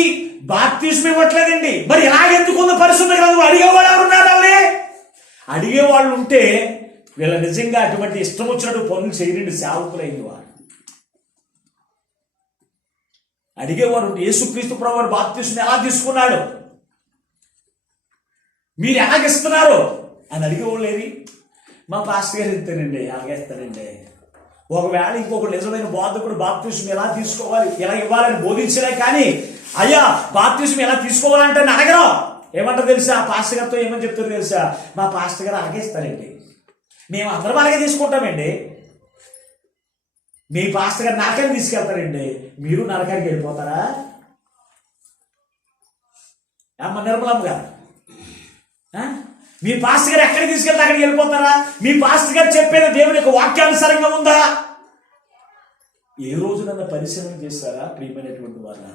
బాప్తిస్మం ఇవ్వట్లేదండి. మరి ఎలాగెందుకుందో పరిశుద్ధ గ్రంథం? అడిగేవాళ్ళు ఎవరున్నారు? అడిగేవాళ్ళు ఉంటే వీళ్ళ నిజంగా అటువంటి ఇష్టం వచ్చినట్టు పనులు చేయరండి సేవకులైన వారు. అడిగేవారు యేసుక్రీస్తు ప్రభువు బాప్తిస్మం ఎలా తీసుకున్నాడు, మీరు ఎలాగిస్తున్నారు అని అడిగేవాళ్ళు ఏది? మా పాస్టర్ గారు ఇస్తానండి, అలాగేస్తానండి. ఒకవేళ ఇంకొకరు నిజమైన బోధకుడు బాప్తిస్మం ఎలా తీసుకోవాలి, ఎలా ఇవ్వాలని బోధించలే కానీ అయ్యా బాప్తిస్మం ఎలా తీసుకోవాలంటే అడగరు. ఏమంటారు తెలుసా? పాస్టర్ గారితో ఏమని చెప్తారు తెలుసా? మా పాస్టర్ గారు అలాగేస్తారండి, మేము అందరం అలాగే తీసుకుంటామండి. మీ పాస్టర్ గారు నరకానికి తీసుకెళ్తారండి, మీరు నరకానికి వెళ్ళిపోతారా? అమ్మ నిర్మలమ్మ గారు, మీ పాస్టర్ గారు ఎక్కడికి తీసుకెళ్తే అక్కడికి వెళ్ళిపోతారా? మీ పాస్టర్ గారు చెప్పేది దేవుని యొక్క వాక్యానుసారంగా ఉందా? ఏ రోజునన్నా పరిశీలన చేస్తారా? ప్రియమైనటువంటి వారు,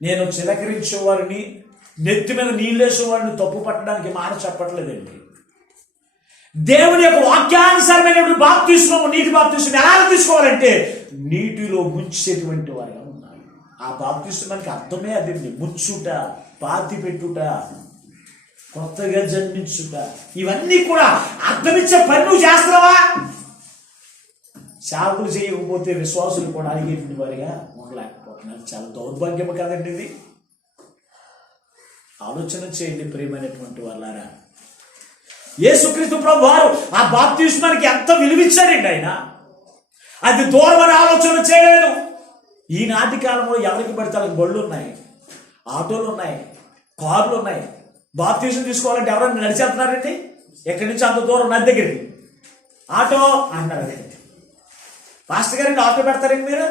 నేను చిలకరించేవారిని, నెత్తి మీద నీళ్ళేసేవారిని తప్పు పట్టడానికి మాట చెప్పట్లేదండి. దేవుని యొక్క వాక్యానుసారమైనటువంటి బాప్తిస్మం, నీటి బాప్తిస్మం ఎలా తీసుకోవాలంటే నీటిలో ముంచేటువంటి వారిగా ఉన్నారు. ఆ బాప్తిస్మానికి అర్థమే అదండి, ముంచుట, పాతి పెట్టుట, కొత్తగా జన్మించుట. ఇవన్నీ కూడా అర్థమిచ్చే పని నువ్వు చేస్తున్నావా? సేవకులు చేయకపోతే విశ్వాసులు కూడా అడిగేటువంటి వారిగా ఉండలేకపోతున్నారు. చాలా దౌర్భాగ్యం కదండి ఇది. ఆలోచన చేయండి ప్రియమైనటువంటి వాళ్ళారా. యేసుక్రీస్తు ప్రభువారు ఆ బాప్తిస్మానికి ఎంత విలువిచ్చారండి. ఆయన అది దూరమని ఆలోచన చేయలేదు. ఈనాటి కాలంలో ఎవరికి పడితే వాళ్ళకి బళ్ళు ఉన్నాయి, ఆటోలు ఉన్నాయి, కార్లు ఉన్నాయి. బాప్తిసం తీసుకోవాలంటే ఎవరైనా నడిచేస్తున్నారండి? ఎక్కడి నుంచి అంత దూరం నది దగ్గరికి ఆటో అంటారు. అదే పాస్టర్ గారండి ఆటో పెడతారండి మీరు?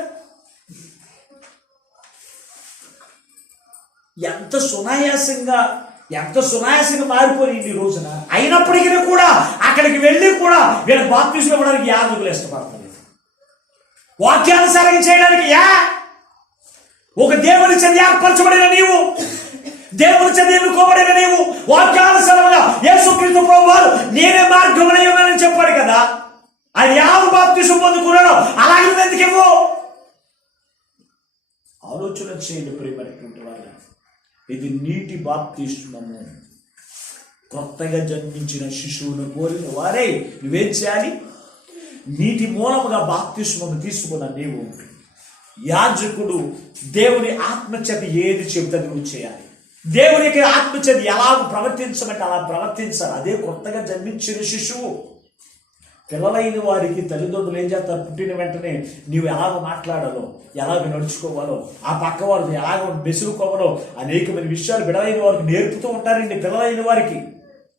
ఎంత సునాయాసంగా మారిపోయింది ఈ రోజున. అయినప్పటికీ కూడా అక్కడికి వెళ్ళి కూడా వీళ్ళకి బాప్తిసం ఇవ్వడానికి యాజకులు ఇష్టపడతారు. వాక్యానుసారంగా చేయడానికి ఒక దేవుని చెంత ఏర్పరచబడిన నీవు, దేవుని చెంత ఎన్నుకోబడిన నీవు వాక్యానుసారంగా యేసుక్రీస్తు ప్రభువారు నేనే మార్గమై ఉన్నానని చెప్పాడు కదా. అది యావ బాప్తిసం బాప్తిసం పొందుకున్నాడో అలాగే నువ్వు ఎందుకు ఇవ్వు? ఆలోచన చేయండి ప్రియమైనటువంటి వాళ్ళ. ఇది నీటి బాప్తిస్మము. కొత్తగా జన్మించిన శిశువును కోరిన వారే నువ్వేం చేయాలి? నీటి మూలముగా బాప్తిస్మము తీసుకున్న నీవు, యాజకుడు దేవుని ఆత్మచేత ఏది చెబితే నువ్వు చేయాలి. దేవునికి ఆత్మచేత ఎలా ప్రవర్తించమంటే అలా ప్రవర్తించాలి. అదే కొత్తగా జన్మించిన శిశువు. పిల్లలైన వారికి తల్లిదండ్రులు ఏం చేస్తారు? పుట్టిన వెంటనే నీవు ఎలాగ మాట్లాడాలో, ఎలాగ నడుచుకోవాలో, ఆ పక్క వారికి ఎలాగ బెసులుకోవాలో అనేకమైన విషయాలు బిడ్డలైన వారికి నేర్పుతూ ఉంటారండి. పిల్లలైన వారికి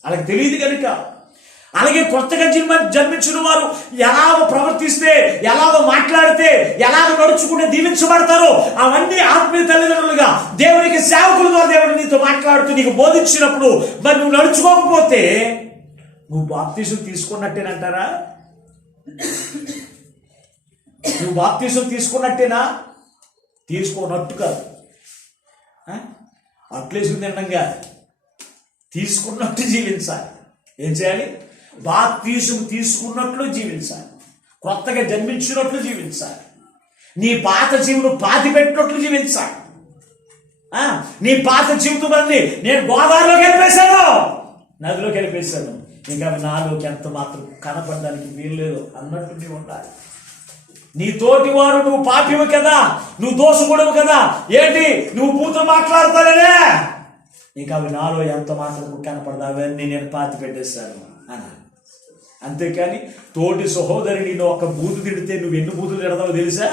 వాళ్ళకి తెలియదు కనుక. అలాగే కొత్తగా జన్మించిన వారు ఎలాగ ప్రవర్తిస్తే, ఎలాగ మాట్లాడితే, ఎలాగ నడుచుకుంటే దీవించబడతారో అవన్నీ ఆత్మీయ తల్లిదండ్రులుగా దేవునికి సేవకుల ద్వారా దేవుడు నీతో మాట్లాడుతూ నీకు బోధించినప్పుడు మరి నువ్వు నడుచుకోకపోతే నువ్వు బాప్తీసం తీసుకున్నట్టేనంటారా? నువ్వు బాప్తీసం తీసుకున్నట్టేనా? తీసుకోనట్టు కాదు. అట్లేసుకుని తినడంగా తీసుకున్నట్టు జీవించాలి. ఏం చేయాలి? బాప్తీసం తీసుకున్నట్లు జీవించాలి. కొత్తగా జన్మించినట్లు జీవించాలి. నీ పాత జీవును పాతి పెట్టినట్లు జీవించాలి. నీ పాత జీవితం అన్ని నేను గోదావరిలోకి వెళ్ళిపేశాను, నదిలోకి వెళ్ళిపేశాను, ఇంకా నాలోకి ఎంత మాత్రం కనపడడానికి వీల్లేదు అన్నట్టు నీవు ఉండాలి. నీ తోటి వారు నువ్వు పాపివు కదా, నువ్వు దోషకుడవు కదా, ఏంటి నువ్వు బూతులు మాట్లాడతానే, ఇంకా అవి నాలో ఎంత మాత్రం కనపడదు, అవన్నీ నేను పాతి పెట్టేస్తాను అన్నా. అంతేకాని తోటి సహోదరి నువ్వు ఒక బూతు తిడితే నువ్వు ఎన్ని బూతులు తిడతావో తెలుసా?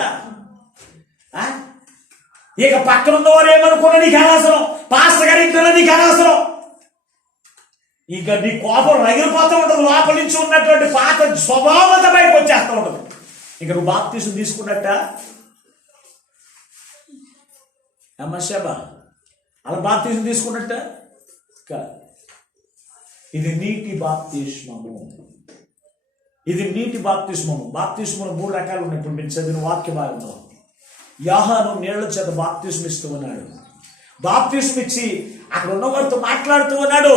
ఇక పక్కన ఉన్నవారు ఏమనుకున్నా నీకు అనవసరం, పాస్టర్ గారి ఇంట్లో నీకు అనవసరం. ఇక నీ కోపం రగిలిపోతూ ఉంటుంది. లోపల నుంచి ఉన్నటువంటి పాత స్వభావం బయటకు వచ్చేస్తూ ఉంటుంది. ఇక నువ్వు బాప్తీసం తీసుకున్నట్ట అమ్మా అలా బాప్తీసం తీసుకున్నట్ట కాదు. ఇది నీటి బాప్తిస్మము. ఇది నీటి బాప్తిస్మము. బాప్తిస్మము 3 రకాలు ఉన్నప్పుడు మీరు చదివిన వాక్య భాగంలో యోహాను నీళ్ల చేత బాప్తిస్మం ఇస్తూ ఉన్నాడు. బాప్తిస్మం ఇచ్చి అక్కడ ఉన్నవారితో మాట్లాడుతూ ఉన్నాడు.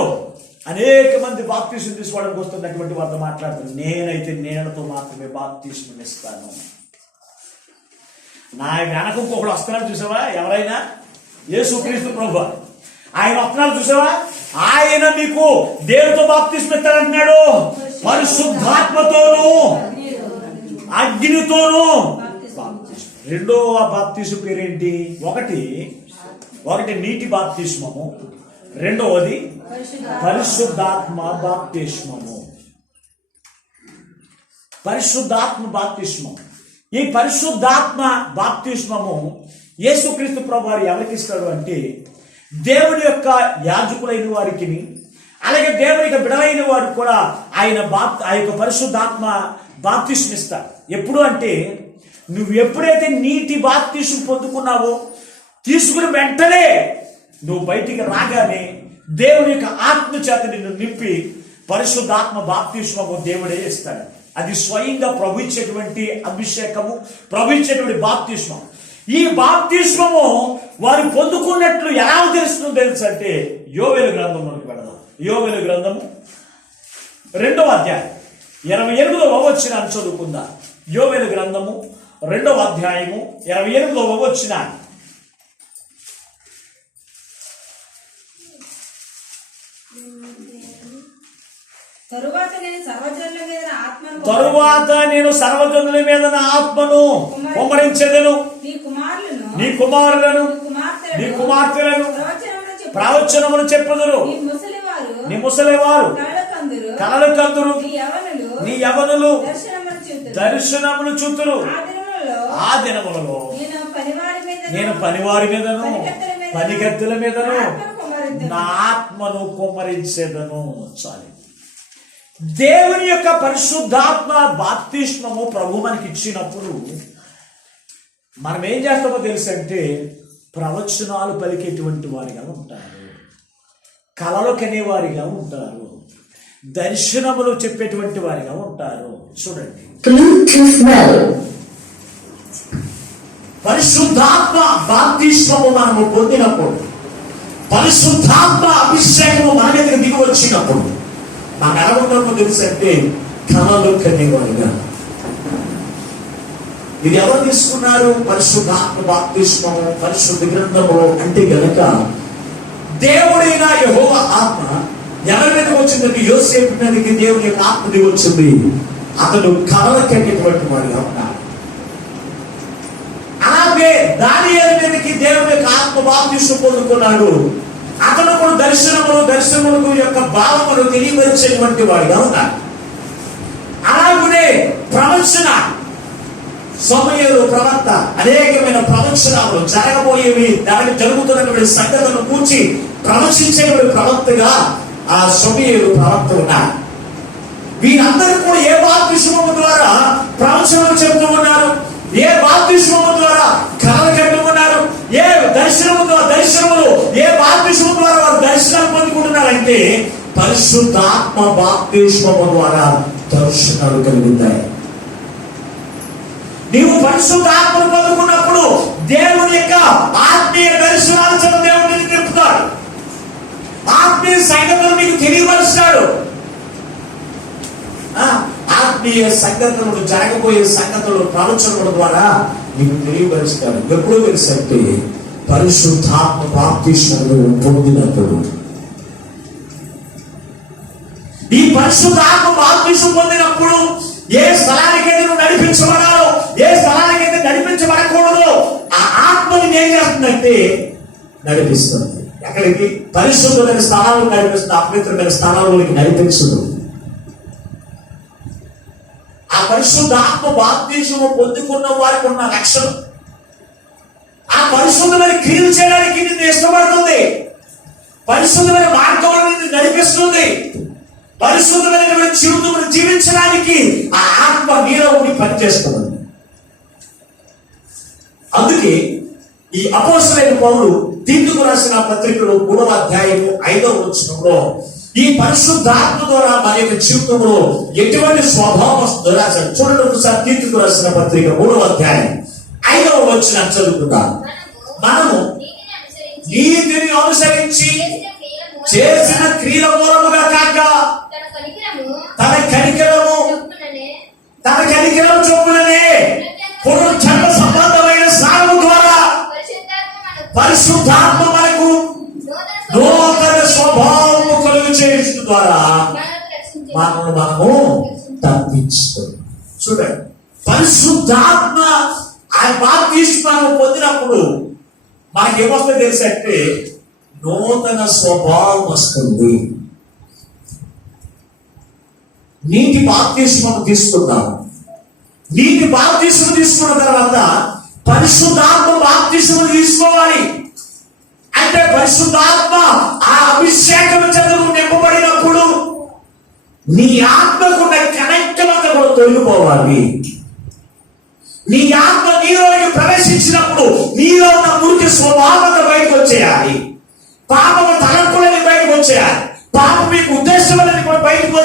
అనేక మంది బాప్తిస్మం తీసుకోవడానికి వస్తున్నటువంటి వారితో మాట్లాడుతున్నాడు. నేనైతే నీళ్లతో మాత్రమే బాప్తిస్మం ఇస్తాను. నా వెనక ఇంకొకడు వస్తున్నాడు చూసావా? ఎవరైనా యేసుక్రీస్తు ప్రభువు ఆయన వస్తున్నాడు చూసావా? ఆయన మీకు దేవుడితో బాప్తిస్మం ఇస్తాడంటున్నాడు. పరిశుద్ధాత్మతోను అగ్నితోను. రెండవ బాప్తిస్మం పేరేంటి? ఒకటి నీటి బాప్తిస్మము, రెండవది పరిశుద్ధాత్మ బాప్తిస్మము. పరిశుద్ధాత్మ బాప్తిస్మం. ఈ పరిశుద్ధాత్మ బాప్తిస్మము యేసుక్రీస్తు ప్రభువారు ఎవరికి ఇస్తాడు అంటే దేవుని యొక్క యాజకులైన వారికి, అలాగే దేవుని యొక్క బిడలైన వారికి కూడా ఆ యొక్క పరిశుద్ధాత్మ బాప్తిస్మం ఇస్తాడు. ఎప్పుడు అంటే నువ్వు ఎప్పుడైతే నీటి బాప్తిస్మం పొందుకున్నావో తీసుకుని వెంటనే నువ్వు బయటికి రాగానే దేవుని యొక్క ఆత్మ చేత నిన్ను నింపి పరిశుద్ధాత్మ బాప్తిస్మము దేవుడే ఇస్తాడు. అది స్వయంగా ప్రభు ఇచ్చేటువంటి అభిషేకము, ప్రభు ఇచ్చేటువంటి బాప్తిస్మం. ఈ బాప్తిస్మము వారు పొందుకున్నట్లు ఎలా తెలుస్తుందో తెలుసు అంటే యోవేలు గ్రంథంలోకి వెళదాం. యోవేలు గ్రంథము 2వ అధ్యాయం 28వ వచనాన్ని చదువుకుందాం. యోవేలు గ్రంథము 2వ అధ్యాయము 28వ వచనాన్ని. తరువాత నేను సర్వజనుల మీద నా ఆత్మను కుమ్మరించెదను. నీ కుమారులను నీ కుమార్తెలను ప్రవచనములు చెప్పుదురు. నీ ముసలివారు కలలు కందురు. నీ యవనులు దర్శనములు చూతురు. ఆ దినములలో నేను పనివారి మీదను పనిగత్తుల మీదను నా ఆత్మను కుమ్మరించెదను. చాలు. దేవుని యొక్క పరిశుద్ధాత్మ బాప్తిస్మము ప్రభు మనకి ఇచ్చినప్పుడు మనం ఏం చేస్తామో తెలుసంటే ప్రవచనాలు పలికేటువంటి వారిగా ఉంటారు, కలలు కనేవారిగా ఉంటారు, దర్శనములు చెప్పేటువంటి వారిగా ఉంటారు. చూడండి, పరిశుద్ధాత్మ బాప్తిస్మము మనము పొందినప్పుడు, పరిశుద్ధాత్మ అభిషేకము మన దగ్గర దిగి వచ్చినప్పుడు మనం ఎలా ఉంటామో తెలుసంటే కలలు కనేవారిగా, ఇది ఎవరు తీసుకున్నారు? పరిశుద్ధాత్మ బాప్తిస్మము పరిశుద్ధ గ్రంథము అంటే గనక దేవుడైన యెహోవా ఆత్మ ఎవరి మీదకి వచ్చిందంటే యోసేపు మీదకి దేవుని యొక్క ఆత్మ దిగి వచ్చింది. అతడు కలలకెట్టేటువంటి వాడుగా ఉన్నాడు. అలాగే దానియేలు మీదకి దేవుని యొక్క ఆత్మ బాప్తిస్మం పొందుకున్నాడు. అతను కూడా దర్శనములకు యొక్క భావమును తెలియపరిచేటువంటి వాడుగా ఉన్నాడు. అలాగనే ప్రవచన సమూయేలు ప్రవక్త అనేకమైన ప్రవచనాలు జరగబోయేవి, దానికి జరుగుతున్నటువంటి సంగతులను కూర్చి ప్రవచించేటువంటి ప్రవక్తగా ఆ సమూయేలు ప్రవక్త ఉన్నారు. వీరందరూ కూడా ఏ బాప్తిస్మము ద్వారా ప్రవచనాలు చెబుతూ ఉన్నారు, ఏ బాప్తిస్మము ద్వారా కలలు కట్టుకున్నారు, ఏ దర్శనములు ఏ బాప్తిస్మము ద్వారా వారు దర్శనాలు పొందుకుంటున్నారంటే పరిశుద్ధాత్మ బాప్తిస్మము ద్వారా దర్శనాలు కలుగుతాయి. నీవు పరిశుద్ధాత్మను పొందుకున్నప్పుడు దేవుని యొక్క ఆత్మీయ దర్శనాలు చేత దేవుడిని నింపుతాడు. ఆత్మీయ సంగతులు నీకు తెలియపరుస్తాడు. ఆత్మీయ సంగతులను జరగబోయే సంగతులు ప్రవచనల ద్వారా నీకు తెలియపరుస్తాడు. ఎప్పుడు తెలుసంటే పరిశుద్ధాత్మ బాప్తిస్మము పొందినప్పుడు. ఈ పరిశుద్ధాత్మ బాప్తిస్మం పొందినప్పుడు ఏ స్థలానికైతే నువ్వు నడిపించబడాలో, ఏ స్థలానికైతే నడిపించబడకూడదో ఆ ఆత్మని ఏం చేస్తుందంటే నడిపిస్తుంది. ఎక్కడికి? పరిశుద్ధమైన స్థానాలకు నడిపిస్తుంది, అపవిత్రమైన స్థానాలకు నడిపించదు. ఆ పరిశుద్ధాత్మ బాప్తిస్మము పొందుకున్న వారికి ఉన్న లక్షణం, ఆ పరిశుద్ధమైన క్రియలు చేయడానికి నిన్ను ఇష్టపడుతుంది, పరిశుద్ధమైన మార్గంలో నిన్ను నడిపిస్తుంది, పరిశుద్ధమైన జీవితం జీవించడానికి ఆ ఆత్మ నీలో ఉండి పనిచేస్తుంది. అందుకే ఈ అపోస్తలుడైన పౌలు తీతుకు రాసిన పత్రికలో 3వ అధ్యాయము 5వ వచనంలో ఈ పరిశుద్ధాత్మ ద్వారా మన యొక్క జీవితంలో ఎటువంటి స్వభావం వస్తుందో రాశాడు. చూడండి ఒకసారి తీతుకు రాసిన పత్రిక 3వ అధ్యాయం 5వ వచనం చదువుకుందాం. మనము నీతిని అనుసరించి చేసిన క్రియల మూలముగా కాక తన కనికరము చొప్పుననే పునర్జన్మ సంబంధమైన స్నానము ద్వారా పరిశుద్ధాత్మ మనకు నూతన స్వభావము కలుగు చేయడం ద్వారా మనము తప్పించుతాం. చూడండి, పరిశుద్ధాత్మ ఆ బాప్తిస్మము పొందినప్పుడు మనకేమొస్తుంది తెలుసంటే నూతన స్వభావం వస్తుంది. నీటి బాప్తిస్మము తీసుకున్నాం. నీటి బాప్తిస్మము తీసుకున్న తర్వాత పరిశుద్ధాత్మ బాప్తిస్మము తీసుకోవాలి. అంటే పరిశుద్ధాత్మ ఆ అభిషేకం చేత నింపబడినప్పుడు నీ ఆత్మకున్న కనెక్టివ్త కూడా తొలగిపోవాలి. నీ ఆత్మ నీలోకి ప్రవేశించినప్పుడు నీలో ఉన్న మురికి స్వభావత బయటకు వచ్చేయాలి. పాపము తలంపులని బయటకు వచ్చేయాలి. పాపం మీకు ఉద్దేశం కూడా బయటకు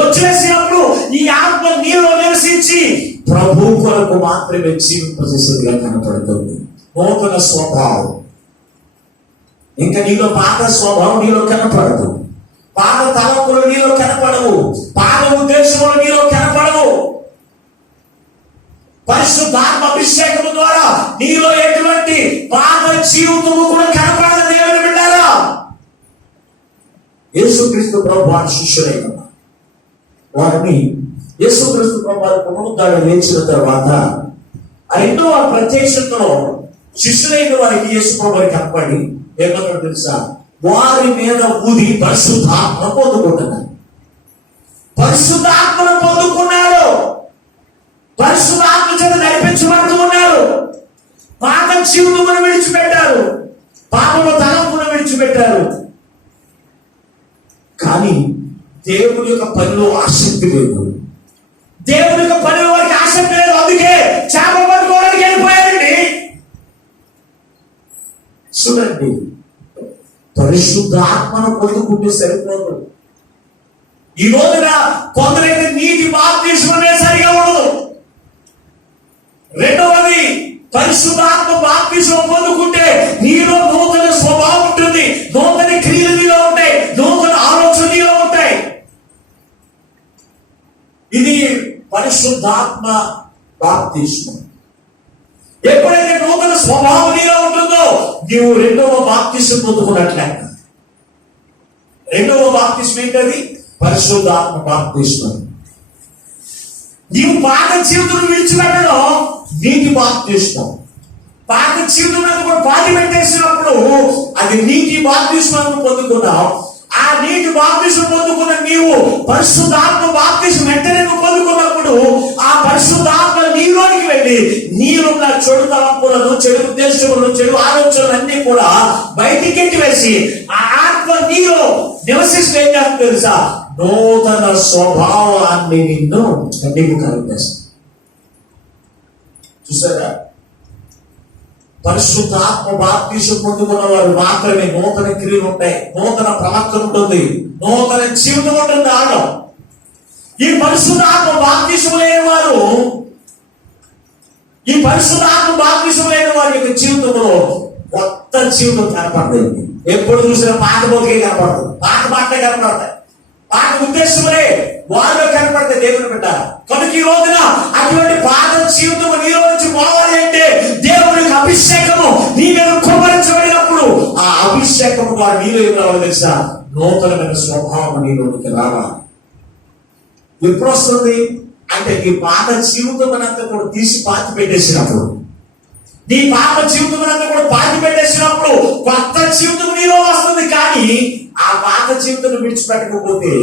వచ్చేసినప్పుడు ఈ ఆత్మ నీలో నివసించి ప్రభు కొరకు మాత్రమే జీవింపజేసేదిగా కనపడుతుంది. నూతన స్వభావం. ఇంకా నీలో పాత స్వభావం నీలో కనపడదు, పాత తలంపులు నీలో కనపడవు, పాత ఉద్దేశములు నీలో కనపడవు. పరిశుద్ధాత్మ అభిషేకము ద్వారా నీలో ఎటువంటి పాత జీవితము కూడా కనపడదు. దేవుని బిడ్డారా, యేసుక్రీస్తు ప్రభు వారి శిష్యులైన వారిని యేసుక్రీస్తు ప్రభు వారి పునరుద్ధరణ లేచిన తర్వాత ఆ రెండవ ప్రత్యక్షతలో శిష్యులైన వారికి యేసు ప్రభు వారికి కనపడి ఏమన్నా తెలుసా? వారి మీద ఊది పరిశుద్ధాత్మ పొందుకుంటున్నారు. పరిశుద్ధాత్మను పొందుకున్నారు. పరిశుద్ధాత్మ చేత నడిపించబడుతూ ఉన్నారు. పాత జీవితమును విడిచిపెట్టారు, పాపము తలంపును విడిచిపెట్టారు. కానీ దేవుని యొక్క పనిలో ఆసక్తి లేదు. దేవుని యొక్క పనిలో వారికి ఆసక్తి లేదు. అందుకే చేప పట్టుకోవడానికి వెళ్ళిపోయారండి. చూడండి, పరిశుద్ధాత్మను పొందుకుంటే సరిపోదు. ఈ రోజున కొందరైతే నీటి బాప్తిస్మమే సరిగా ఉండదు. రెండవది, పరిశుద్ధాత్మ బాప్తిస్మం పొందుకుంటే నీలో నూతన స్వభావం ఉంటుంది, నూతన క్రియలు నీలో ఉంటాయి, నూతన ఆలోచన నీలో ఉంటాయి. ఇది పరిశుద్ధాత్మ బాప్తిస్మం. ఎప్పుడైతే నూతన స్వభావం నీలో ఉంటుందో నీవు రెండవ బాప్తిసం పొందుకున్నట్లే. రెండవ బాప్తిసం ఏంటది? పరిశుద్ధాత్మ బాప్తిసం. నీవు పాత జీవితం విడిచిపెట్టడం నీటి బాప్తిసం. పాత జీవితం కూడా పాతి పెట్టేసినప్పుడు అది నీటి బాప్తిస్మాన్ని పొందుకున్నావు. ఆ నీటి బాప్తిసం పొందుకున్న నీవు పరిశుద్ధాత్మ బాప్తిసం వెంటనే నువ్వు పొందుకున్నప్పుడు ఆ పరిశుద్ధాత్మ నీలోనికి వెళ్ళి నీరున్న చెడు తలంపులను, చెడు ఉద్దేశములను, చెడు ఆలోచనలన్నీ కూడా బయటికి వేసి ఆ ఆత్మ నీలో నివసిస్తే ఏం చేస్తుంది తెలుసా? నూతన స్వభావాన్ని నీకు కలిగేస్తుంది. చూసారా? పరిశుద్ధాత్మ బాప్తిసం పొందుకున్న వారు మాత్రమే నూతన క్రియలు ఉంటాయి, నూతన ప్రవర్తన ఉంటుంది, నూతన జీవితం ఉంటుంది. ఆడం ఈ పరిశుద్ధాత్మ బాప్తిసం లేని వారు, ఈ పరిశుద్ధాత్మ బాప్తిసం లేని వారి యొక్క జీవితంలో కొత్త జీవితం కనపడలేదు. ఎప్పుడు చూసినా పాత బోధకే కనపడదు, పాత మాటలే కనపడతాయి, పాత ఉద్దేశములే వారిలో కనపడితే దేవుని బిడ్డ. కనుక ఈ రోజున అటువంటి పాత జీవితం నీలో నుంచి పోవాలి అంటే దేవుని అభిషేకము నీ మీద కుమ్మరించబడినప్పుడు ఆ అభిషేకము ద్వారా నీలో ఏం రావాలి తెలుసా? నూతనమైన స్వభావం నీలోనికి రావాలి. ఎప్పుడు వస్తుంది అంటే నీ పాత జీవితం అంతా కూడా తీసి పాతి పెట్టేసినప్పుడు, నీ పాత జీవితం అంతా కూడా పాతి పెట్టేసినప్పుడు కొత్త జీవితం నీలో వస్తుంది. కానీ ఆ పాత జీవితం విడిచిపెట్టకపోతే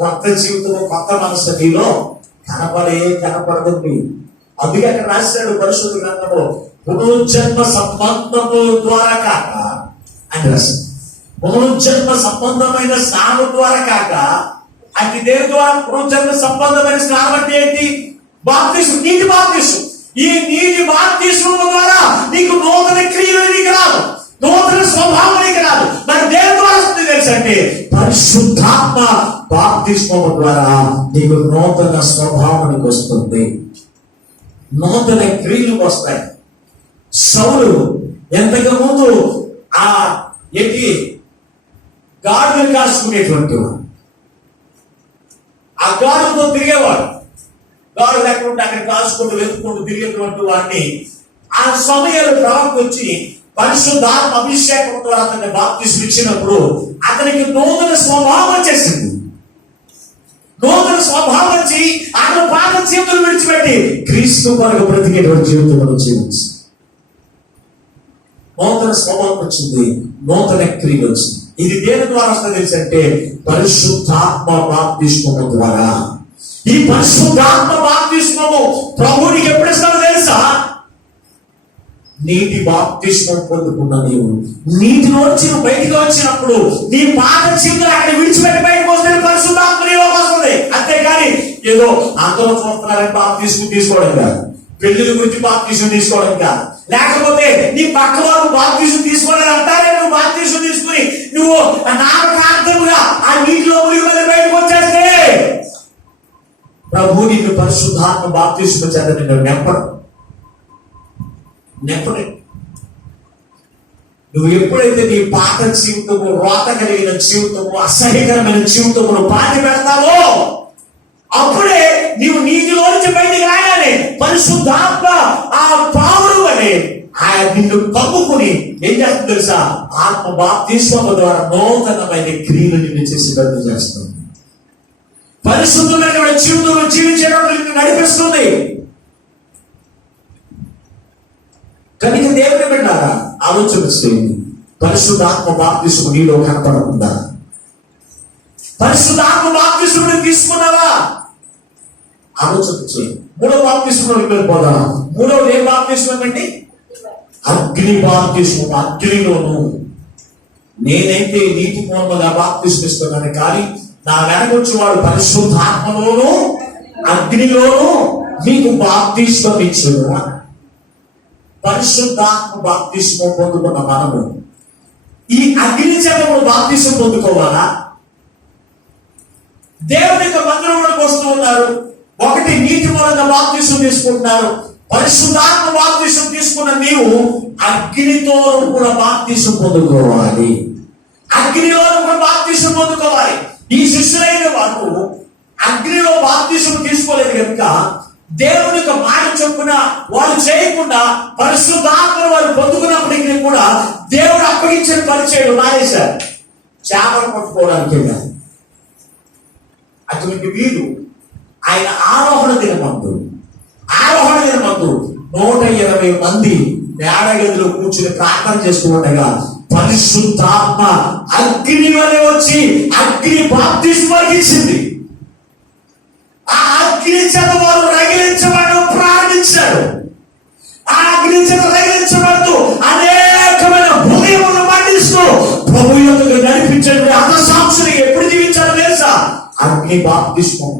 కొత్త జీవితం, కొత్త మనసు నీలో కనపడదు. అందుకే అక్కడ రాశాడు పరిశుద్ధ గ్రంథంలో, పునరుజ్జన్మ సంబంధము ద్వారా కాక అని రాశాడు. పునరుజ్జన్మ సంబంధమైన స్నానం ద్వారా కాక, అది దేని ద్వారా? పునరుజ్జన్మ సంబంధమైన స్నానం అంటే ఏంటి? బాప్తిసం, నీటి బాప్తిసం. ఈ నీటి బాప్తిసం ద్వారా నీకు నూతన క్రియలు నీకు రాదు, నూతన స్వభావం నీకు రాదు. మరి దేని ద్వారా వస్తుంది తెలుసంటే పరిశుద్ధాత్మ బాప్తిస్మం ద్వారా నీకు నూతన స్వభావానికి వస్తుంది, నూతన క్రియలు వస్తాయి. సౌలు ఎంతకు ముందు ఆ ఏంటి గాడులు కాసుకునేటువంటి వాడు, ఆ గాడులతో తిరిగేవాడు. గాడు లేకుంటే అక్కడ కాసుకుంటూ వెతుకుంటూ తిరిగేటువంటి వాడిని ఆ సమయంలో ప్రవక్త వచ్చి పరిశుద్ధాత్మ అభిషేకం ద్వారా అతన్ని బాప్తిసం ఇచ్చినప్పుడు అతనికి నూతన స్వభావం వచ్చేసింది. నూతన స్వభావం వచ్చి అతను పాత జీవితం విడిచిపెట్టి క్రీస్తు కొరకు బ్రతికేటువంటి జీవితం జీవించి నూతన స్వభావం వచ్చింది, నూతన క్రియ వచ్చింది. ఇది దేని ద్వారా వస్తుంది తెలుసంటే పరిశుద్ధాత్మ బాప్తిస్మము ద్వారా. ఈ పరిశుద్ధాత్మ బాప్తిస్మము ప్రభువునికి ఎప్పుడు ఇస్తారో తెలుసా? నీటి బాప్తిస్మం పొందుకున్న నీవు నీటిలోంచి నువ్వు బయటికి వచ్చినప్పుడు నీ పాత జీవితం అక్కడ విడిచిపెట్టి బయటకు వస్తే పరిశుద్ధాత్మ నీలో వస్తుంది. అంతేకాని ఏదో అందరూ చూస్తున్నారని బాప్తిస్మం తీసుకోవడం కాదు, పెళ్లి గురించి బాప్తిస్మం తీసుకోవడం కాదు, లేకపోతే నీ పక్క వాళ్ళు బాప్తిస్మం తీసుకోవాలని అంటారే నువ్వు బాప్తిస్మం తీసుకుని నువ్వు నామకార్థముగా ఆ నీటిలో మునిగి బయటకు వచ్చేస్తే ప్రభు నీకు పరిశుద్ధాత్మ బాప్తిస్మం చేత నిన్ను నెప్పడు. నువ్వు ఎప్పుడైతే నీ పాత జీవితము, రోత కలిగిన జీవితము, అసహ్యకరమైన జీవితమును పాతి పెడతావో అప్పుడే నీవు నీటిలో నుంచి బయటికి రాగానే పరిశుద్ధాత్మ ఆ పావురు అని ఆయన నిన్ను కమ్ముకుని ఏం చేస్తుంది తెలుసా? ఆత్మ బాప్తిస్మము ద్వారా నూతనమైన క్రియలు నిన్ను చేసేటట్టు చేస్తుంది. పరిశుద్ధమైన జీవితంలో జీవించేటప్పుడు నిన్ను నడిపిస్తుంది. కనుక దేవుని బిడ్డలారా ఆలోచన చేయండి. పరిశుద్ధాత్మ బాప్తిస్మము నీలో కనపడకుండా పరిశుద్ధాత్మ బాప్తిస్మమును తీసుకున్నావా? ఆలోచన చేయండి. మూడో బాప్తిస్మములోకి వెళ్ళిపోదాం. మూడోది ఏ బాప్తిస్మం అండి? అగ్ని బాప్తిస్మం. అగ్నిలోను నేనైతే నీటి మూలముగా బాప్తిస్మం ఇస్తున్నాను, కానీ నా వెనకొచ్చి వాడు పరిశుద్ధాత్మలోను అగ్నిలోను మీకు బాప్తిస్మం ఇచ్చును. పరిశుద్ధాత్మ బాప్తిస్మం పొందుకున్న మనము ఈ అగ్ని చేత బాప్తిస్మం పొందుకోవాలా? దేవుని యొక్క మందిరంలోకి వస్తూ ఉన్నారు, ఒకటి నీటి మూలంగా బాప్తిస్మం తీసుకుంటున్నారు. పరిశుద్ధాత్మ బాప్తిస్మం తీసుకున్న నీవు అగ్నితో కూడా బాప్తిస్మం పొందుకోవాలి, అగ్నిలో కూడా బాప్తిస్మం పొందుకోవాలి. ఈ శిష్యులైన వారు అగ్నిలో బాప్తిస్మం తీసుకోలేదు కనుక దేవుని యొక్క మాట చొప్పున వాళ్ళు చేయకుండా పరిశుద్ధాత్మను వారు పొందుకున్నప్పటికీ కూడా దేవుడు అప్పగించిన పరిచయం మానేశారు. చేపలు పట్టుకోవడానికి వెళ్ళారు. అటువంటి వీరు ఆయన ఆరోహణ దినమందు 120 మంది మేడగదిలో కూర్చుని ప్రార్థన చేస్తూ ఉండగా పరిశుద్ధాత్మ అగ్ని వలె వచ్చి అగ్ని బాప్తిస్మాన్ని ఇచ్చింది. ఆ అగ్ని చేత వారు రగిలించబడు ప్రార్థించారు. ఆ అగ్ని చేత రగిలించబడుతూ అనేకమైన హృదయములు మండిస్తూ ప్రభు యొక్క నడిపించండి అర్థశాంక్షులు ఎప్పుడు జీవించాలో తెలుసా? అగ్ని బాప్తిస్మం.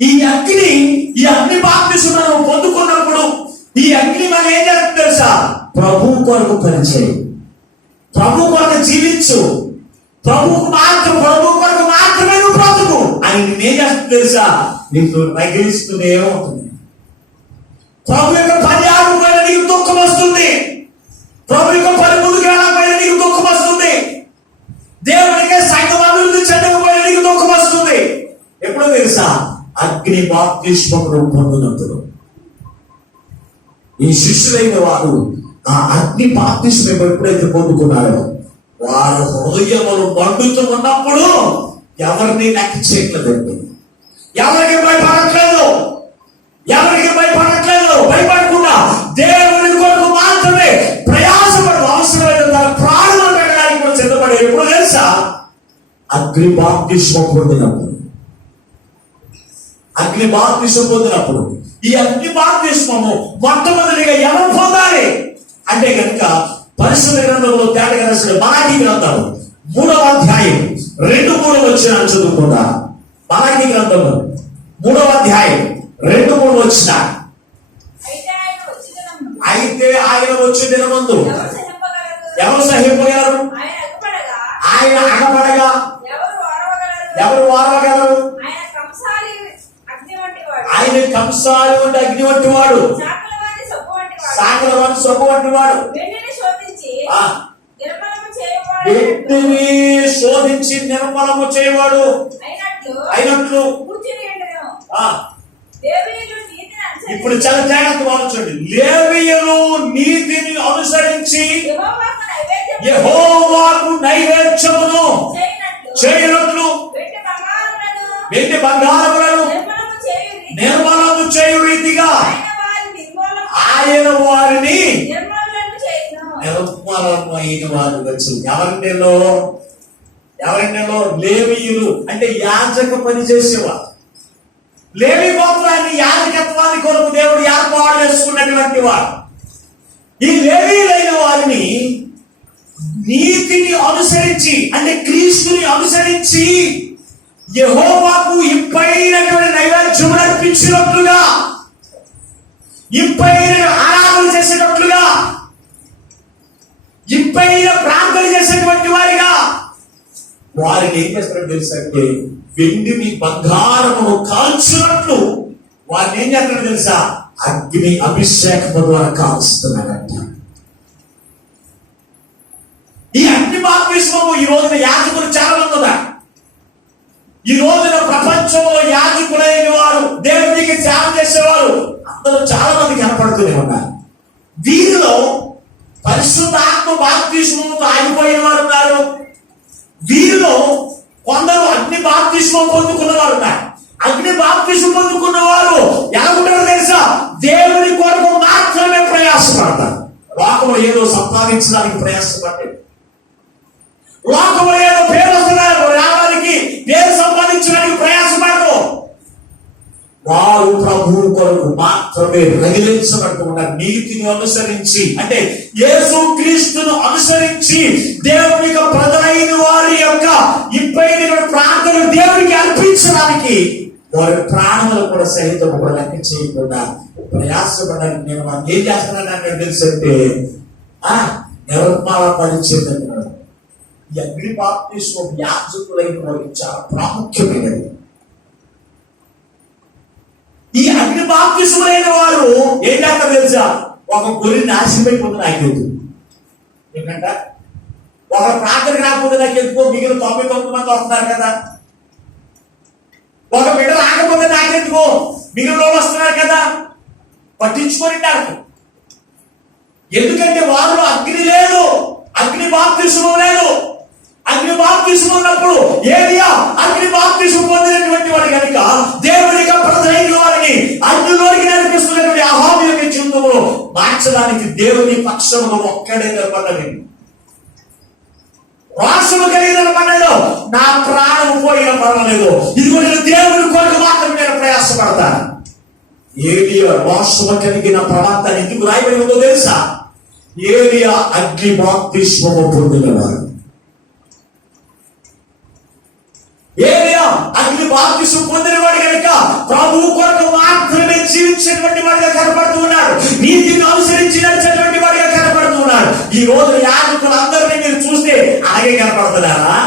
ఈ అగ్ని బాప్తిస్మం మనం పొందుకున్నప్పుడు ఈ అగ్ని మనం ఏం చేస్తుంది తెలుసా? ప్రభు కొరకు పనిచేయి, ప్రభు కొరకు జీవించు, ప్రభు కొరకు మాత్రమే నువ్వు బ్రతుకు అని నేనేం చేస్తుంది తెలుసా? నీకు రగిలిస్తూనే ఉంటుంది. ప్రభు యొక్క పని ఆగిపోయిన నీకు దుఃఖం వస్తుంది. ప్రభు యొక్క పని ముందుకు వెళ్ళకపోయిన నీకు దుఃఖం వస్తుంది. దేవునికే సంఘం అభివృద్ధి చెందకపోయిన నీకు దుఃఖం వస్తుంది. ఎప్పుడో తెలుసా? అగ్ని బాప్తిస్మమును పొందినప్పుడు. ఈ శిష్యులైన వారు ఆ అగ్ని బాప్తిస్మం ఎప్పుడైతే పొందుకున్నారో వారు హృదయములు మండుతూ ఉన్నప్పుడు ఎవరిని లెక్క చేయట్లేదండి. ఎవరికి భయపడట్లేదు. భయపడకుండా దేవుని కొరకు మాత్రమే ప్రయాసపడు. అవసరమైన తన ప్రాణాలు పెట్టడానికి కూడా సిద్ధపడే. ఎప్పుడు తెలుసా? అగ్ని బాప్తిస్మం పొందినప్పుడు. ఈ అగ్ని బాప్తిస్మము మొట్టమొదటిగా ఎవరు పొందాలి అంటే కనుక పరిశుద్ధ గ్రంథంలో తేటగా రాసిన మలాఖీ గ్రంథం 3వ అధ్యాయం 2-3 వచనాలు చదువుకుంటా. మలాఖీ గ్రంథము 3వ అధ్యాయం 2-3 వచనాలు. అయితే ఆయన వచ్చే దినమందు ఎవరు సహింపగలరు? ఆయన అగపడగా ఎవరు వారవగలరు? ఆయన కంసాలి వంటి అగ్ని వంటి వాడు, సాగల వంటి సొమ్ము వంటి వాడు, వ్యక్తిని శోధించి నిర్మలము చేయవాడు అయినట్లు. ఇప్పుడు చాలా జాగ్రత్తగా ఆలోచించండి. లేవీయులు నీతిని అనుసరించి యెహోవాకు నైవేద్యమును చేయనట్లు వెండి బంగారములను నిర్మలము చేయు రీతిగా ఆయన వారిని నిర్మలమైన వారు వచ్చి. ఎవరింటిలో లేవీయులు అంటే యాజక పని చేసేవారు. లేవీ గోత్రాన్ని యాజకత్వాన్ని కొరకు దేవుడు ఏర్పాటు చేసుకున్నటువంటి వారు. ఈ లేవీయులైన వారిని నీతిని అనుసరించి అంటే క్రీస్తుని అనుసరించి యెహోవాకు ఇంపైనటువంటి నైవేద్యం అర్పించినట్లుగా, ఇంపైన ఆరాధన చేసేటట్లుగా, ఇంపైన ప్రార్థన చేసేటువంటి వారిగా వారిని ఏం చేస్తారో తెలుసంటే వెండిని బంగారమును కాల్చినట్లు వారిని ఏం చేస్తారో తెలుసా? అగ్ని అభిషేకము ద్వారా కాల్స్తున్నారంట. ఈ అగ్ని బాప్తిస్మము ఈ రోజున యాజకులు చాలా మంది ఉన్నారు. ఈ రోజున ప్రపంచంలో యాజకులైన వారు, దేవునికి సేవ చేసేవారు అందరూ చాలా మంది కనపడుతూనే ఉన్నారు. వీరిలో పరిశుద్ధాత్మ బాప్తిస్మముతో ఆగిపోయిన వారు ఉన్నారు. వీరిలో కొందరు అగ్ని బాప్తిస్మం పొందుకున్న వారు ఉన్నారు. అగ్ని బాప్తిస్మం పొందుకున్న వారు ఎలా ఉంటారో తెలుసా? దేవుని కొరకు మాత్రమే ప్రయాసపడతారు. లోకంలో ఏదో సంపాదించడానికి ప్రయాసపడ్డారు. లోకంలో ఏదో పేరు రావడానికి, పేరు సంపాదించడానికి ప్రయాసపడరు. వారు ప్రభువు కొరకు మాత్రమే రగిలించబడుతున్న నీతిని అనుసరించి అంటే యేసు క్రీస్తును అనుసరించి దేవుని యొక్క ప్రజలైన వారి యొక్క ఇంపైన ప్రార్థన దేవునికి అర్పించడానికి వారి ప్రాణములు కూడా సహితం కూడా లెక్క చేయకుండా ప్రయాసపడడానికి నేను మనం ఏం చేస్తున్నానంటే తెలుసంటే నిర్మల పరిచయం. ఈ అగ్ని బాప్తిస్మం యాజకులైన వారికి చాలా ప్రాముఖ్యమైనది. ఈ అగ్ని బాప్తిస్ములైన వారు ఏం చేస్తారు తెలుసా? ఒక గొర్రె నాశనమైపోతుంది నాకెందుకు, ఏంటంట ఒక ప్రార్థన రాకపోతే నాకెందుకో మిగిలిన 99 మంది వస్తున్నారు కదా. ఒక బిడ్డ రాకపోతే నాకెందుకు, మిగిలిన వాళ్ళు వస్తున్నారు కదా, పట్టించుకొని నాకు. ఎందుకంటే వారిలో అగ్ని లేదు, అగ్ని బాప్తిస్మం లేదు. అగ్ని బాప్తిస్మం ఉన్నప్పుడు ఏలియా అగ్ని బాప్తిస్మం పొందినటువంటి వాడు కనుక దేవుని యొక్క ప్రజలైన వారిని అగ్నిలోకి నడిపిస్తున్నటువంటి అహాబు యొక్క జీవితంలో మార్చడానికి దేవుని పక్షంలో ఒక్కడే నిలబడ్డది. రాష్ట్రము కలిగిన పనుల్లో నా ప్రాణం పోయిన పర్వాలేదు, ఇదిగో నేను దేవుని కొరకు మాత్రమే నేను ప్రయాసపడతాను. ఏలియా రాష్ట్రము కలిగిన ప్రవక్త ఎందుకు రాయబడి ఉందో తెలుసా? ఏలియా అగ్ని బాప్తిస్మము పొందినవాడు. ఏలియా అగ్ని బాప్తిస్మం పొందినవాడు కనుక ప్రభువు కొరకు మాత్రమే జీవించినటువంటి వాడిగా కనపడుతూ ఉన్నాడు, నీతిని అనుసరించి నడిచేటువంటి వాడిగా కనపడుతూ ఉన్నాడు. ఈ రోజు యాజకులందరినీ మీరు చూస్తే అలాగే కనపడుతున్నారా?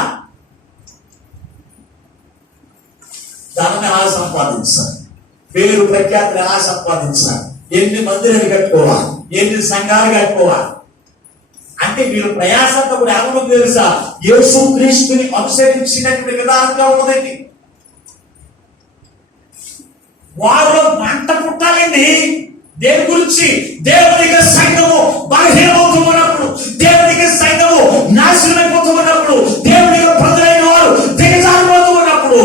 ధనం ఎలా సంపాదించాలి, పేరు ప్రఖ్యాతులు ఎలా సంపాదించాలి, ఎన్ని మందిరాలు కట్టుకోవాలి, ఎన్ని సంఘాలు కట్టుకోవాలి అంటే వీళ్ళు ప్రయాసంతో కూడా ఎవరు తెలుసా? యేసు క్రీస్తుని అనుసరించినటువంటి విధానంగా ఉన్నదండి. వారిలో మంట పుట్టాలండి. దేని గురించి? దేవునికి సంఘము బలహీనమవుతూ ఉన్నప్పుడు, దేవునికి సంఘము నాశనమైపోతూ ఉన్నప్పుడు, దేవుని ప్రజలైన వారు దిగజారిపోతూ ఉన్నప్పుడు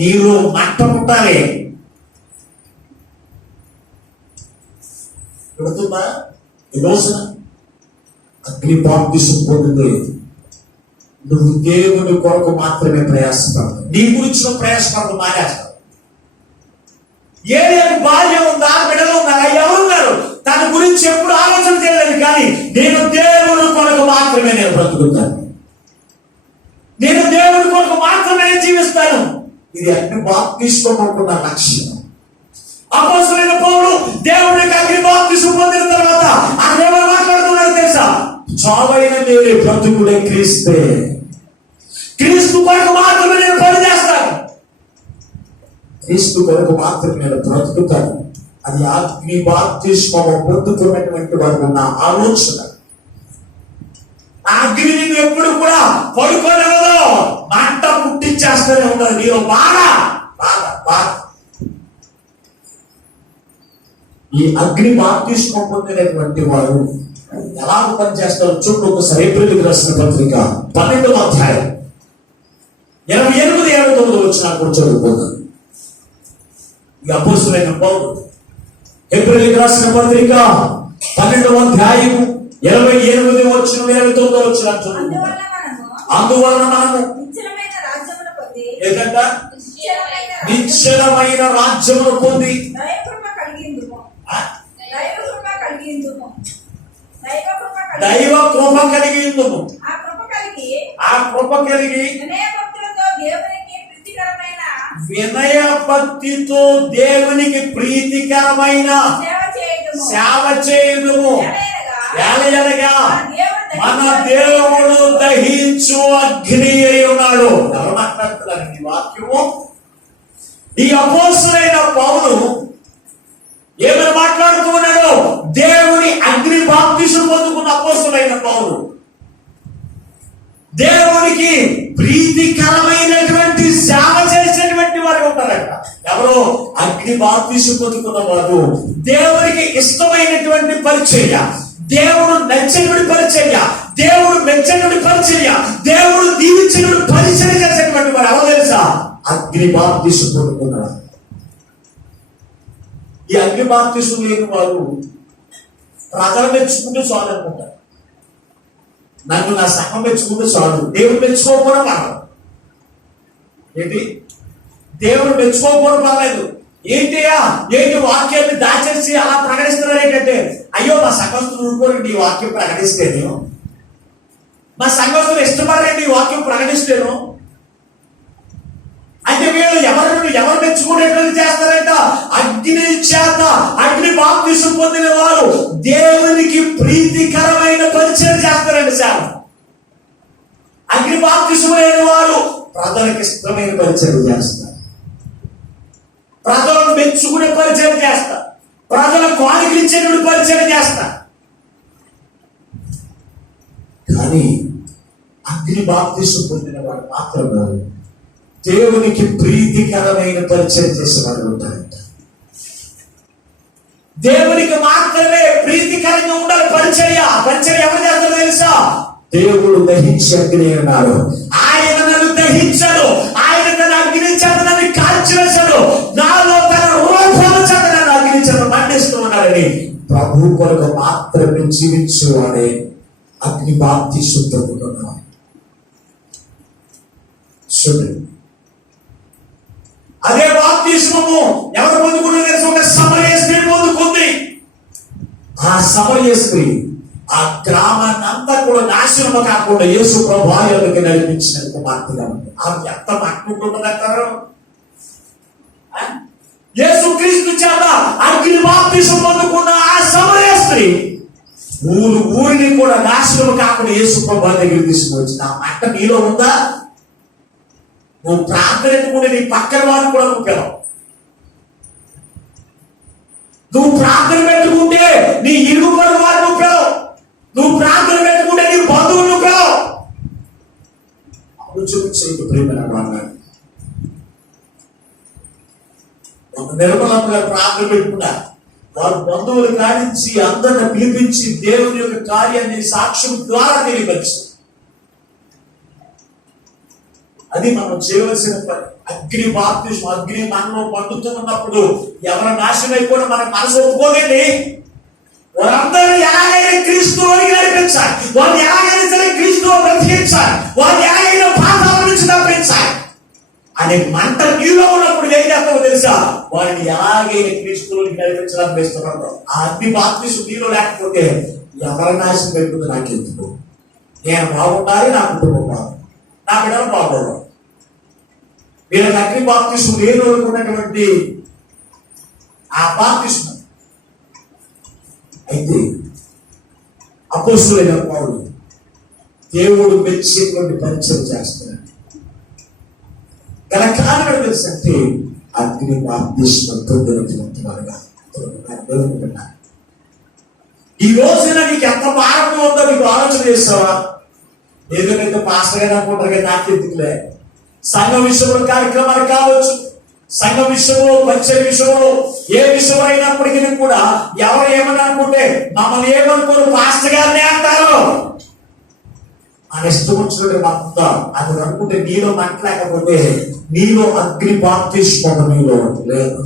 నీరు మంట పుట్టాలి. పెడుతుందా ఈ రోజున? అగ్ని బాప్తిస్మం పొందలేదు. నువ్వు దేవుని కొరకు మాత్రమే ప్రయాసపడతావు, నీ గురించి నువ్వు ప్రయాసపడతావు మానేస్తావు. ఏది బాల్యం ఉందా, బిడ్డలు ఉన్నారా, ఎవరున్నారు? తన గురించి ఎప్పుడు ఆలోచన చేయలేదు. కానీ నేను దేవుని కొరకు మాత్రమే నేను బ్రతుకుతాను, నేను దేవుని కొరకు మాత్రమే జీవిస్తాను. ఇది అగ్ని బాప్తిస్మం అనుకున్న లక్ష్యం. అపోస్తలుడైన పౌలు దేవునికి అగ్ని బాప్తిస్మం పొందిన తర్వాత ఆయన ఎవరు మాట్లాడుతున్నాడు తెలుసా? చావైన నేనే బ్రతుకుడే క్రీస్తే, క్రీస్తు కొరకు మాత్రమే నేను పని చేస్తాను, క్రీస్తు కొరకు మాత్రమే నేను బ్రతుకుతాను. అది అగ్ని బాప్తిస్మం పొందుతున్నటువంటి వారికి ఉన్న ఆలోచన. ఆ అగ్ని నీకు ఎప్పుడు కూడా పడుకోలేదో, మంట పుట్టించేస్తూనే ఉండదు నీలో బాగా బాగా బాగా. ఈ అగ్ని బాప్తిస్మం పొందినటువంటి వారు ఎలా పనిచేస్తారు చూడు. ఒకసారి ఏప్రిల్కి రాసిన పత్రిక 12వ అధ్యాయం 28, 29 వచ్చిన కూడా చదువుకుందాం. ఈ అపోస్తలుడైన పౌలు ఏప్రిల్కి రాసిన పత్రిక 12వ అధ్యాయం 28 వచ్చిన 29 వచ్చిన చదువుకుందాం. అందువలన మనము ఏదంట నిశ్చలమైన రాజ్యమును పొంది దైవ కృప కలిగి ఉందుము. ఆ కృప కలిగి వినయ భక్తితో దేవునికి ప్రీతికరమైన సేవ చేయుదుము. ఏలయనగా మన దేవుడు దహించు అగ్ని అయి ఉన్నాడు. ఎవరు మాట్లాడుతున్నారు ఈ వాక్యము? ఈ అపోస్తలుడైన పౌలు ఏమైనా మాట్లాడుతూ ఉన్నాడు? దేవుని అగ్ని బాప్తిస్మం పొందుకున్న అపోస్తలుడైన పౌలు దేవునికి ప్రీతికరమైనటువంటి సేవ చేసేటువంటి వారు ఉంటారట. ఎవరో అగ్ని బాప్తిస్మం పొందుకున్న వారు దేవునికి ఇష్టమైనటువంటి పరిచర్య, దేవుడు నచ్చినటువంటి పరిచర్య, దేవుడు మెచ్చినటువంటి పరిచర్య, దేవుడు దీవించినటువంటి పరిచర్య చేసేటువంటి వారు ఎవరు తెలుసా? అగ్ని బాప్తిస్మం పొందుకున్నారు. ఈ అగ్ని బాప్తిస్మం లేని వారు ప్రజలు మెచ్చుకుంటూ చాలు అనుకుంటారు. నన్ను నా సంఘం మెచ్చుకుంటూ చాలు, దేవుడు మెచ్చుకోకపోవడం పర్లేదు. ఏంటి? దేవుడు మెచ్చుకోకపోవడం పర్లేదు. ఏంటి వాక్యాన్ని దాచేసి అలా ప్రకటిస్తున్నారు ఏంటంటే, అయ్యో మా సంఘస్థులు ఊరుకోరండి ఈ వాక్యం ప్రకటిస్తేను, మా సంఘస్థులు ఇష్టపడరండి ఈ వాక్యం ప్రకటిస్తేను. అయితే వీళ్ళు ఎవరు మెచ్చుకునేట్లు చేస్తారంట? అగ్ని చేత అగ్ని బాప్తిస్మం పొందిన వారు దేవునికి ప్రీతికరమైన పరిచయం చేస్తారంట. సేవ అగ్ని బాప్తిస్మం లేని వారు ప్రజలకు ఇష్టమైన పరిచయం చేస్తారు, ప్రజలను మెచ్చుకునే పరిచయం చేస్తారు, ప్రజలకు కానుకలిచ్చేటువంటి పరిచయం చేస్తారు. కానీ అగ్ని బాప్తిస్మం పొందిన వాడు మాత్రమే దేవునికి ప్రీతికరమైన పరిచయం చేసే వాళ్ళు ఉంటారంట. దేవునికి మాత్రమే ప్రీతికరంగా ఉండాలి పరిచర్య. పరిచర్య ఎవరు చేస్తారో తెలుసా? దేవుడు దహించి అగ్ని అన్నారు. ఆయన నన్ను దహించాడు, ఆయన తన అగ్ని చేత నన్ను కాల్చివేశాడు, నాలో తన రూపం చేత నన్ను అగ్ని చేత మండిస్తూ ఉన్నాడని ప్రభు కొరకు మాత్రమే జీవించేవాడే అగ్ని బాప్తిస్మం పొందుకున్నాడు. చూడండి, అదే బాప్తిస్మము ఎవరు పొందుకున్నారు తెలుసా? ఒక సమరయ స్త్రీ పొందుకుంది. ఆ సమరయ స్త్రీ ఆ గ్రామాన్ని అంతా కూడా నాశనము కాకుండా యేసు ప్రభు ఆయనకి నడిపించిన కుమార్తెగా ఉంది. ఆమె ఎంత మాట్లాడుకుంటుందంటారు? యేసుక్రీస్తు చేత అగ్ని బాప్తిస్మం పొందుకున్న ఆ సమరయ స్త్రీ ఊరిని కూడా నాశనము కాకుండా యేసు ప్రభు దగ్గర తీసుకుని వచ్చింది. ఆ మాట నీలో ఉందా? నువ్వు ప్రార్థన కూడా నీ పక్కన వారిని కూడా నొప్పావు. నువ్వు ప్రార్థన పెట్టుకుంటే నీ ఇరుగు పొరుగు వారిని నొప్పావు. నువ్వు ప్రార్థన పెట్టుకుంటే నీ బంధువులు నొప్పావు. ఆలోచించే ప్రేమ వాడినాడు. ఒక నిర్మలమ్మ గారు ప్రార్థన పెట్టుకున్నా. వారు బంధువులు కానించి అందరిని పిలిపించి దేవుని యొక్క కార్యాన్ని సాక్ష్యం ద్వారా తెలియపరిచారు. అది మనం చేయవలసిన పని. అగ్ని బాప్తిస్మం, అగ్ని మనలో పండుతున్నప్పుడు ఎవరి నాశనం అయిపోయినా మన మనసు ఒప్పుకోదండి. వారందరూ ఎలాగైనా క్రీస్తులోకి నడిపించాలి, వారిని ఎలాగైనా సరే క్రీస్తులో బ్రతికించాలి, వారిని ఎలాగైనా పాతాళం నుంచి తప్పించాలి అనే మంట నీలో ఉన్నప్పుడు ఏం చేస్తామో తెలుసా? వారిని ఎలాగైనా క్రీస్తులోకి నడిపించడానికి ఇష్టపడతాం. ఆ అగ్ని బాప్తిస్మం నీలో లేకపోతే ఎవరి నాశనం అయిపోతుంది నాకెందుకు? నేను బాగుండాలి, నా కుటుంబం బాగుంది, నా బిడ్డలు బాగోడు. వీళ్ళకి అగ్ని బాప్తిస్మం లేని ఉన్నటువంటి ఆ బాప్తిస్మం అయితే అపోస్తలుడైన పౌలు దేవుడు మెచ్చేటువంటి పరిచయం చేస్తున్నాడు. గల కారణం తెలుసంటే అగ్ని బాప్తిస్మం పొందినటువంటి వారుగా ఈ రోజున నీకు ఎంత భారం ఉందో నీకు ఆలోచన చేస్తావా? ఏదైతే పాస్టర్ గారు అనుకుంటారు కదా, నాకు ఎందుకులే. సంఘ విషయంలో కార్యక్రమాలు కావచ్చు, సంఘ విషయంలో, పరిచయ విషయంలో, ఏ విషయం అయినప్పటికీ కూడా ఎవరు ఏమని అనుకుంటే మమ్మల్ని ఏమనుకోరు, పాస్టర్ గారినే అంటారు. మన ఇష్టం వచ్చినట్టు మొత్తం అది అనుకుంటే నీలో మాట్లాడకపోతే నీలో అగ్ని బాప్తిస్మం నీలో లేదు.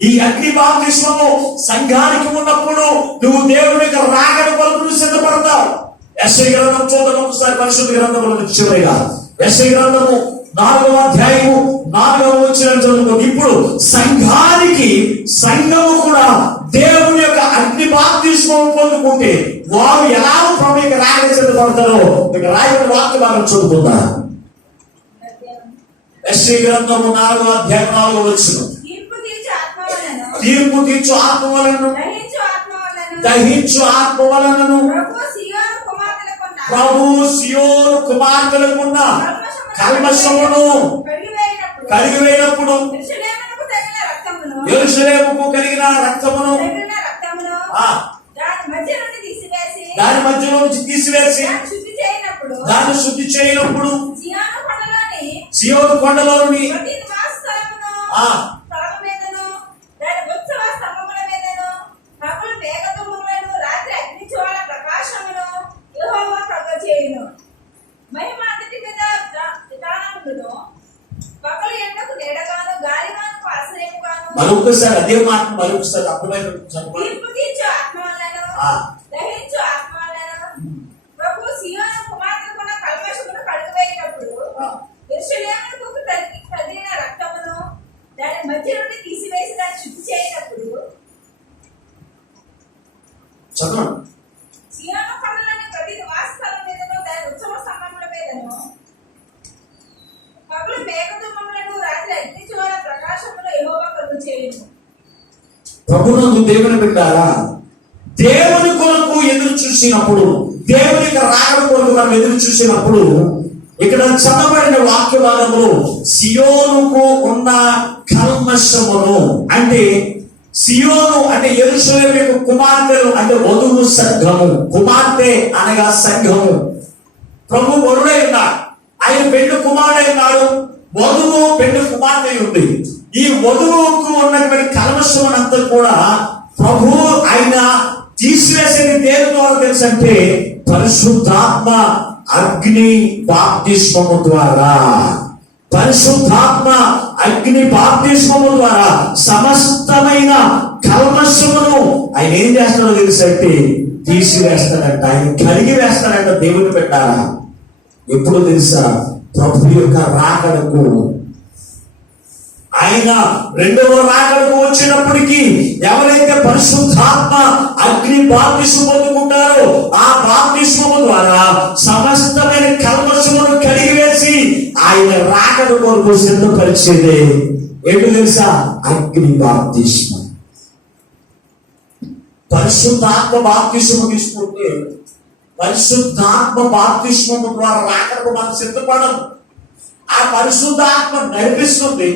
ఈ అగ్ని బాప్తిస్మము సంఘానికి ఉన్నప్పుడు నువ్వు దేవుని మీద రాగడి కొరకు సిద్ధపడతావు. యెషయా గ్రంథం చూద్దాం ఒకసారి, పరిశుద్ధ గ్రంథంలో చివరిగా యెషయా గ్రంథము 4వ అధ్యాయము 4వ వచనం చదువుకోండి. ఇప్పుడు సంఘము కూడా దేవుని యొక్క అగ్ని బాప్తిస్మం పొందుకుంటే వారు ఎలా ప్రభువుకి రాగడి సిద్ధపడతారో ఇక రాయబడిన వాక్య భాగం చదువుకుందా. యెషయా గ్రంథము 4వ అధ్యాయం 4వ వచనం. తీర్పు తీర్చు ఆత్మ వలన, దహించు ఆత్మ వలన ప్రభు సియోను కుమార్తెలకున్న కల్మషమును కడిగివేయనప్పుడు యెరూషలేముకు కలిగిన రక్తమును దాని మధ్యలో నుంచి తీసివేసి దాన్ని శుద్ధి చేయనప్పుడు సియోను కొండలోని మరొకసారి అదే మాట మరొకసారి అర్థమైన చదవండి. ప్రభునందు దేవుని బిడ్డారా, దేవుని కొరకు ఎదురు చూసినప్పుడు, దేవుని రాకడ కొరకు మనం ఎదురు చూసినప్పుడు ఇక్కడ చదవబడిన వాక్య భాగంలో సియోనుకు ఉన్న కల్మషమును అంటే సియోను అంటే యెరూషలేము కుమార్తెలు అంటే వధువు సంఘము, కుమార్తె అనగా సంఘము. ప్రభు వరుడై ఉన్నాడు. ఆయన పెళ్లి కుమారుడై ఉన్నాడు, వధువు పెళ్లి కుమార్తె ఉంది. ఈ వధువుకు ఉన్నటువంటి కల్మషం అంతా కూడా ప్రభు ఆయన తీసివేసేది దేని ద్వారా తెలుసంటే పరిశుద్ధాత్మ అగ్ని బాప్తిస్మము ద్వారా. పరిశుద్ధాత్మ అగ్ని బాప్తిస్మము ద్వారా సమస్తమైన కల్మషమును ఆయన ఏం చేస్తాడో తెలుసంటే తీసివేస్తాడంట, ఆయన కడిగి వేస్తాడంట. దేవుని పెట్టారా ఎప్పుడు తెలుసా? ప్రభు యొక్క రాకడకు, ఆయన రెండవ రాకడకు వచ్చినప్పటికీ ఎవరైతే పరిశుద్ధాత్మ అగ్ని బాప్తిస్మము పొందుకుంటారో ఆ బాప్తిస్మము ద్వారా సమస్తమైన కల్మషమును కడిగి వేసి ఆయన రాకడ కొరకు సిద్ధపరిచేదే ఏంటో తెలుసా? అగ్ని బాప్తిస్మం. పరిశుద్ధాత్మ బాప్తిస్మము తీసుకుంటే పరిశుద్ధాత్మ బాప్తిస్మము ద్వారా రాకడకు మనం సిద్ధపడం. ఆ పరిశుద్ధాత్మ నడిపిస్తుంది,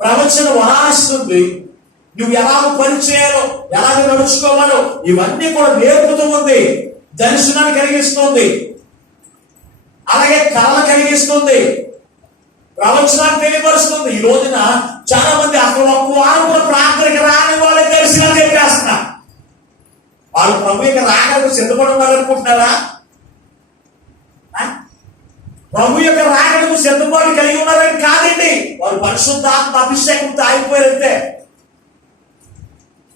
ప్రవచన వరాస్తుంది, నువ్వు ఎలా పని చేయాలో, ఎలాగ నడుచుకోవాలో ఇవన్నీ కూడా నేర్పుతూ ఉంది. దర్శనాన్ని కలిగిస్తుంది, అలాగే కళలు కలిగిస్తుంది, ప్రవచనాన్ని తెలియపరుస్తుంది. ఈ రోజున చాలా మంది అసలు ఒక్క వారం కూడా ప్రార్థనకి రాని వాళ్ళకి దర్శనాలు చెప్పేస్తున్నారు. వాళ్ళు ప్రభు యొక్క రాకడకు సిద్ధపడుతున్నారు అనుకుంటున్నారా? ప్రభు యొక్క రాకడకు సిద్ధపాటు కలిగి ఉన్నారని కాదండి. వారు పరిశుద్ధాత్మ అభిషేకంతో అయిపోయారంటే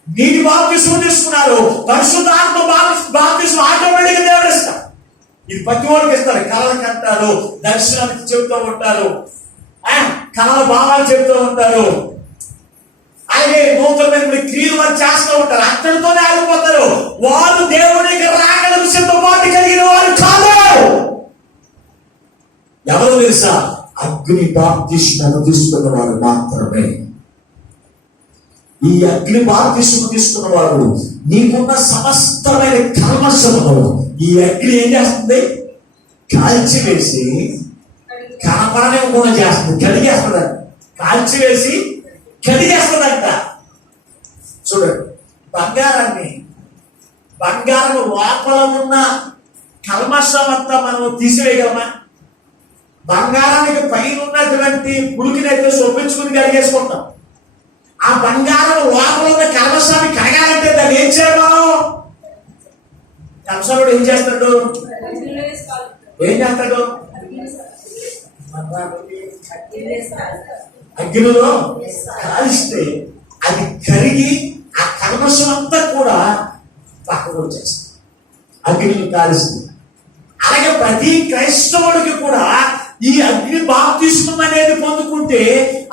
నీటి బాప్తిస్మం తీసుకున్నారు. పరిశుద్ధాత్మ బాప్తిస్మం ఆటోమేటిక్గా దేవుడు ఇస్తారు. ఇది ప్రతి వాళ్ళకి ఇస్తారు. కళలకు అంటారు, దర్శనానికి చెబుతూ ఉంటారు, కళల భావాలు చెబుతూ ఉంటారు, అలాగే నూతనమైన క్రియలు వారు చేస్తూ ఉంటారు. అక్కడితోనే ఆగిపోతారు. వారు దేవునికి రాకడకు సిద్ధపాటు కలిగిన వారు కాదు. ఎవరు తెలుసా? అగ్ని బాప్తిస్మము తీసుకున్న వారు మాత్రమే. ఈ అగ్ని బాప్తిస్మము తీసుకున్న వారు నీకున్న సమస్తమైన కల్మషమును ఈ అగ్ని ఏం చేస్తుంది? కాల్చివేసి కనపడనే కూడా చేస్తుంది, కడిగేస్తుందంట. కాల్చివేసి కడిగేస్తుందంట. చూడండి, బంగారం లోపల ఉన్న కల్మషం అంతా మనం తీసివేయగలమా? బంగారానికి పైన ఉన్నటువంటి పుడికినైతే సొప్పించుకుని కడిగేసుకుంటాం. ఆ బంగారం లోపల ఉన్న కల్మషాన్ని కడగాలంటే దాన్ని ఏం చేయాలి? కంసనుడు ఏం చేస్తాడు? అగ్నిలో కాలిస్తే అది కరిగి ఆ కల్మషం అంతా కూడా పక్కకు వచ్చేస్తుంది. అగ్నిలో కాలిస్తుంది. అలాగే ప్రతి క్రైస్తవుడికి కూడా ఈ అగ్ని బాప్తిస్మం అనేది పొందుకుంటే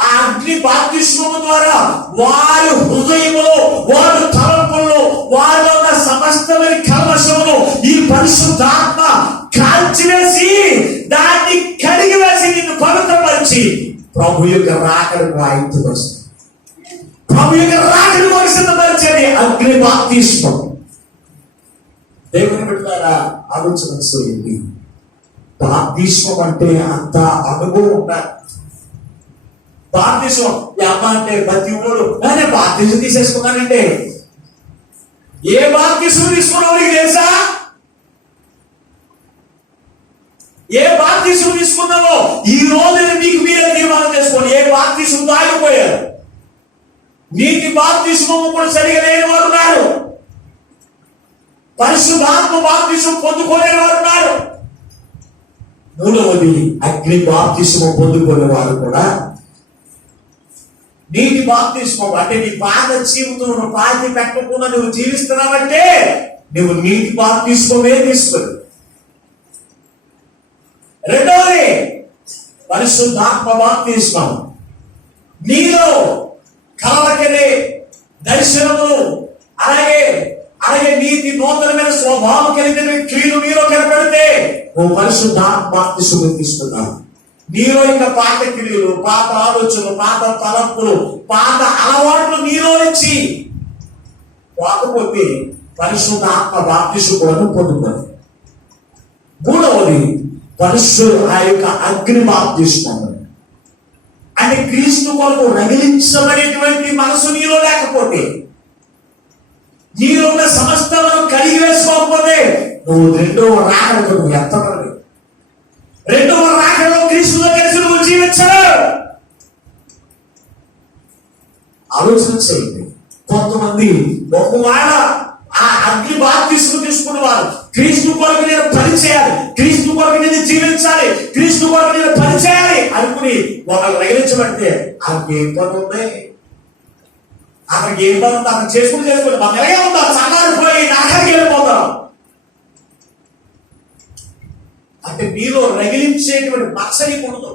ఆ అగ్ని బాప్తిస్మము ద్వారా వారి హృదయములో, వారి తలంపుల్లో, వారిలో ఉన్న సమస్తమైన కల్మషమును ఈ పరిశుద్ధాత్మ కాల్చివేసి దాన్ని కడిగి వేసి నిన్ను పవిత్రపరిచి ప్రభు యొక్క రాకడకు ఆయుధపరుస్తుంది. ప్రభు యొక్క రాకడకు సిద్ధపరిచేది అగ్ని బాప్తిస్మం. దేవుని బిడ్డలారా ఆలోచన చేయండి. బాప్తిస్మం అంటే అంత అనుభవం ఉండాలి. బాప్తిస్మం అంటే ప్రతి ఊరు బాప్తిస్మం తీసేసుకున్నానంటే ఏ బాప్తిస్మం తీసుకున్నావు నీకు తెలుసా? ఏ బాప్తిస్మం తీసుకున్నావో ఈ రోజు మీకు మీరే తీర్మానం చేసుకోండి. ఏ బాప్తిస్మం ఆగిపోయారు. నీటి బాప్తిస్మం కూడా సరిగా లేని వారు ఉన్నారు. పరిశుద్ధాత్మ బాప్తిస్మం పొందుకోలేని వారు ఉన్నారు. మూడవది అగ్ని బాప్తిస్మం పొందుకునే వారు కూడా నీటి బాప్తిస్మం అంటే నీ పాత జీవితం పాతి పెట్టకుండా నువ్వు జీవిస్తున్నావంటే నువ్వు నీటి బాప్తిస్మమే తీసుకుని. రెండవది పరిశుద్ధాత్మ బాప్తిస్మం. నీలో కలవకనే దర్శనములు అలాగే నీతి నూతనమైన స్వభావం కలిగిన క్రియలు నీలో కనపడితే ఓ పరిశుద్ధాత్మ బాప్తిస్మం తీసుకున్నావు. నీలో ఇంకా పాత క్రియలు, పాత ఆలోచనలు, పాత తలంపులు, పాత అలవాట్లు నీలో నుంచి పోకపోతే పరిశుద్ధాత్మ బాప్తిస్మం పొందుతారు. మూడవది ఆ యొక్క అగ్ని బాప్తిస్మం అంటే క్రీస్తు కొరకు రగిలించబడేటువంటి మనసు నీలో లేకపోతే, నీలో ఉన్న సమస్తలను కడిగి వేసుకోకపోతే నువ్వు రెండవ రాకడకు నువ్వు ఎత్తపడలేదు. రెండవ రాకడలో ఆలోచన చేయండి. కొంతమంది ఒకవేళ ఆ అగ్ని బాప్తిస్మం తీసుకున్న వారు క్రీస్తు కొరకు నేను పని చేయాలి, క్రీస్తు కొరకు నేను జీవించాలి, క్రీస్తు కొరకు నేను పని చేయాలి అనుకుని ఒకరు రగిలించబడితే ఆమెకి ఏ పని ఉంది? ఆమెకి ఏ పని ఉంది? ఆమె చేసుకుని మాకు ఎలాగే ఉందా? చల్లారిపోయి నాకడికి వెళ్ళిపోతాం అంటే మీలో రగిలించేటువంటి మత్సరి ఉండదు.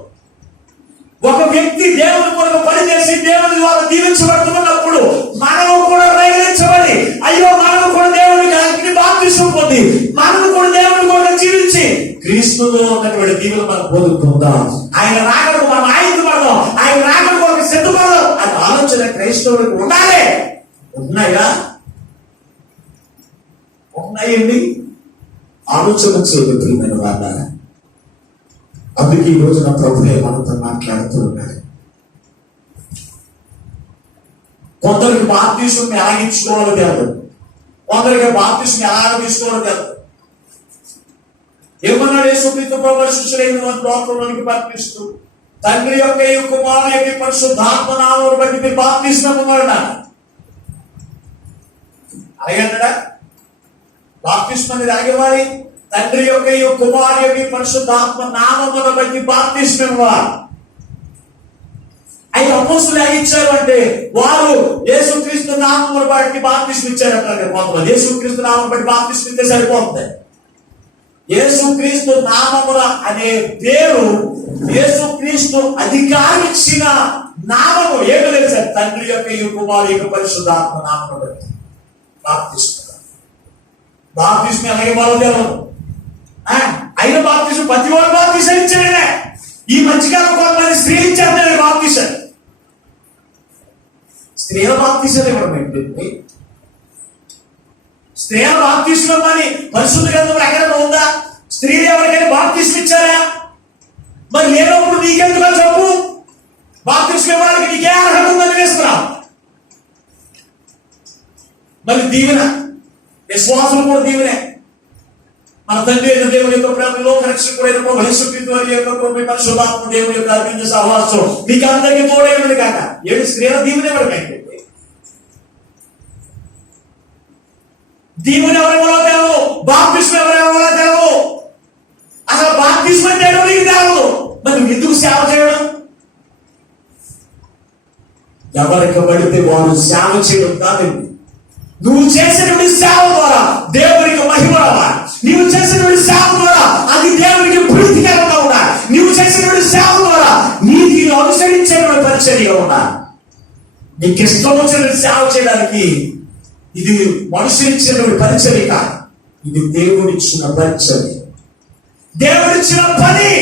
ఒక వ్యక్తి దేవుని కొరకు పనిచేసి దేవుని ద్వారా దీవించబడుతున్నప్పుడు మనము కూడా రగిలించబడి అయ్యో మనము కూడా దేవునికి అగ్ని బాప్తిస్మం పొంది మనము కూడా దేవుని కొరకు జీవించి క్రీస్తులో ఉన్నటువంటి దీవులు మనం పొందుకుందాం. ఆయన రాకడకు మనం ఆయుధపడదాం, ఆయన రాకడ కొరకు సిద్ధపడదాం అని ఆలోచన క్రైస్తవులకు ఉండాలి. ఉన్నాయా? ఉన్నాయండి. ఆలోచన చేయదు ప్రియమైన వాళ్ళ. అందుకే ఈ రోజున ప్రభువే మనతో మాట్లాడుతూ ఉన్నాడు. కొందరికి బాప్తిస్మం ఎలా ఇచ్చుకోవాలో తెలియదు, కొందరికి బాప్తిస్మం ఎలా తీసుకోవాలో తెలియదు. ఏమన్నాడు యేసుక్రీస్తు ప్రభువు శిష్యులైన లోకంలోనికి పంపిస్తూ తండ్రి యొక్క కుమారుని యొక్క పరిశుద్ధాత్మ నామమును బట్టి మీరు బాప్తిస్మం పొందాలట. అలాగే అన్నాడా? బాప్తిస్మం అనేది అలాగేవాలి. తండ్రి యొక్క కుమారుని యొక్క పరిశుద్ధాత్మ నామమును బట్టి బాప్తిస్మం ఇవ్వాలి. అయితే అపోస్తులు ఎలా ఇచ్చారు అంటే వారు యేసుక్రీస్తు నామమును బట్టి బాప్తిస్మం ఇచ్చారంటారు. కొంతమంది యేసుక్రీస్తు నామమును బట్టి బాప్తిస్మం ఇస్తే సరిపోతుంది. యేసుక్రీస్తు నామమున అనే పేరు యేసుక్రీస్తు అధికారం ఇచ్చిన నామము ఏమి తెలుసా? తండ్రి యొక్క కుమారుని యొక్క పరిశుద్ధాత్మ నామమును బట్టి బాప్తిస్మం. బాప్తిస్మం ఎలాగే బాగుంటారు? అయిన బాప్తిస్మం ప్రతి వాడు బాప్తిస్మం ఇచ్చాడే. ఈ మధ్యకాలం కొంతమంది స్త్రీలు ఇచ్చారు బాప్తిస్మం. స్త్రీల బాప్తిస్మం ఇవ్వడం ఏంటండి? స్త్రీల బాప్తిస్మం అని పరిశుద్ధ గ్రంథంలో ఎక్కడ ఉందా? స్త్రీలు ఎవరికైనా బాప్తిస్మం ఇచ్చారా? మరి లేనప్పుడు నీకెందుకు చెప్పు? బాప్తిస్మం ఇవ్వడానికి నీకే అర్హత ఉందని వేస్తున్నావు. మరి దీవెన విశ్వాసులు కూడా దీవెనే. మన తండ్రి అయిన దేవుని యొక్క ప్రేమలో రక్షకుడైన యేసుక్రీస్తు వారి యొక్క పరిశుద్ధాత్మ దేవుని యొక్క అభివృద్ధి సహవాసం మీకు అందరికీ తోడైనది కాక ఏడు స్త్రీల దీవెన ఎవరికైతే దీవెన ఎవరెవరో తెలవు, బాప్తిస్మం ఎవరెవరో తెలవు. అసలు బాప్తిస్మం చేయడం నీకు తెలవు. మరి నువ్వు ఎందుకు సేవ చేయడం? ఎవరికి పడితే వారు సేవ చేయడం కాదండి. నువ్వు చేసినటువంటి సేవ ద్వారా దేవునికి మహిమ రావాలి. నీవు చేసినటువంటి సేవ ద్వారా అది దేవునికి ప్రీతికరంగా ఉండాలి. నీవు చేసినటువంటి సేవ ద్వారా నీతిని అనుసరించేటువంటి పరిచర్యగా ఉండాలి. నీకు ఇష్టం వచ్చిన సేవ చేయడానికి ఇది మనుషులిచ్చినటువంటి పరిచర్య కాదు, ఇది దేవుడిచ్చిన పరిచర్య, దేవుడిచ్చిన పని.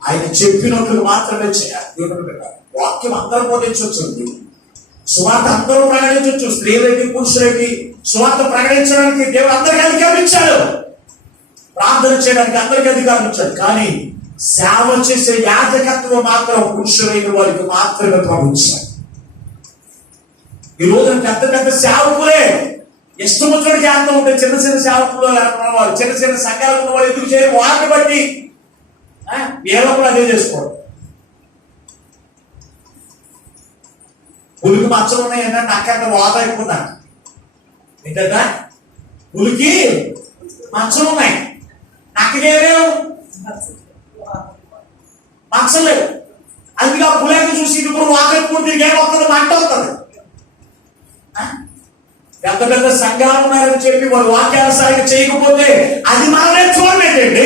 ఆయన చెప్పినట్లు మాత్రమే చేయాలి. దేవుడు పెట్టాలి. వాక్యం అందరూ బోధించవచ్చు, సువార్త అందరూ ప్రకటించవచ్చు, స్త్రీలకి పురుషులకి సువార్త ప్రకటించడానికి దేవుడు అందరికీ అధికారం ఇచ్చాడు, ప్రార్థన చేయడానికి అందరికీ అధికారం ఇచ్చాడు. కానీ సేవ చేసే యాజకత్వం మాత్రం పురుషులైన వారికి మాత్రమే ప్రవహించాడు. ఈ రోజున పెద్ద పెద్ద సేవకులే ఇష్టం వచ్చినట్టు చేస్తూ ఉంటే చిన్న చిన్న సేవకులు వాళ్ళు చిన్న చిన్న సంఘాలు ఉన్న వాళ్ళు ఎందుకు చేయరు? వాటిని బట్టి ఏదో కూడా అదే చేసుకోవడం. పులికి మచ్చలు ఉన్నాయి ఏంటంటే అక్కడ వాద అయిపోతా ఏంటంట, పులికి మచ్చలు ఉన్నాయి, నక్కలేవు, మచ్చలు లేవు. అందుకే ఆ పులికి చూసి ఇప్పుడు వాకరి పూర్తి ఏమవుతుంది? మంట అవుతుంది. పెద్ద పెద్ద సంఘాలు ఉన్నారని చెప్పి వాళ్ళు వాక్యానుసారంగా చేయకపోతే అది మనమే చూడలేదండి.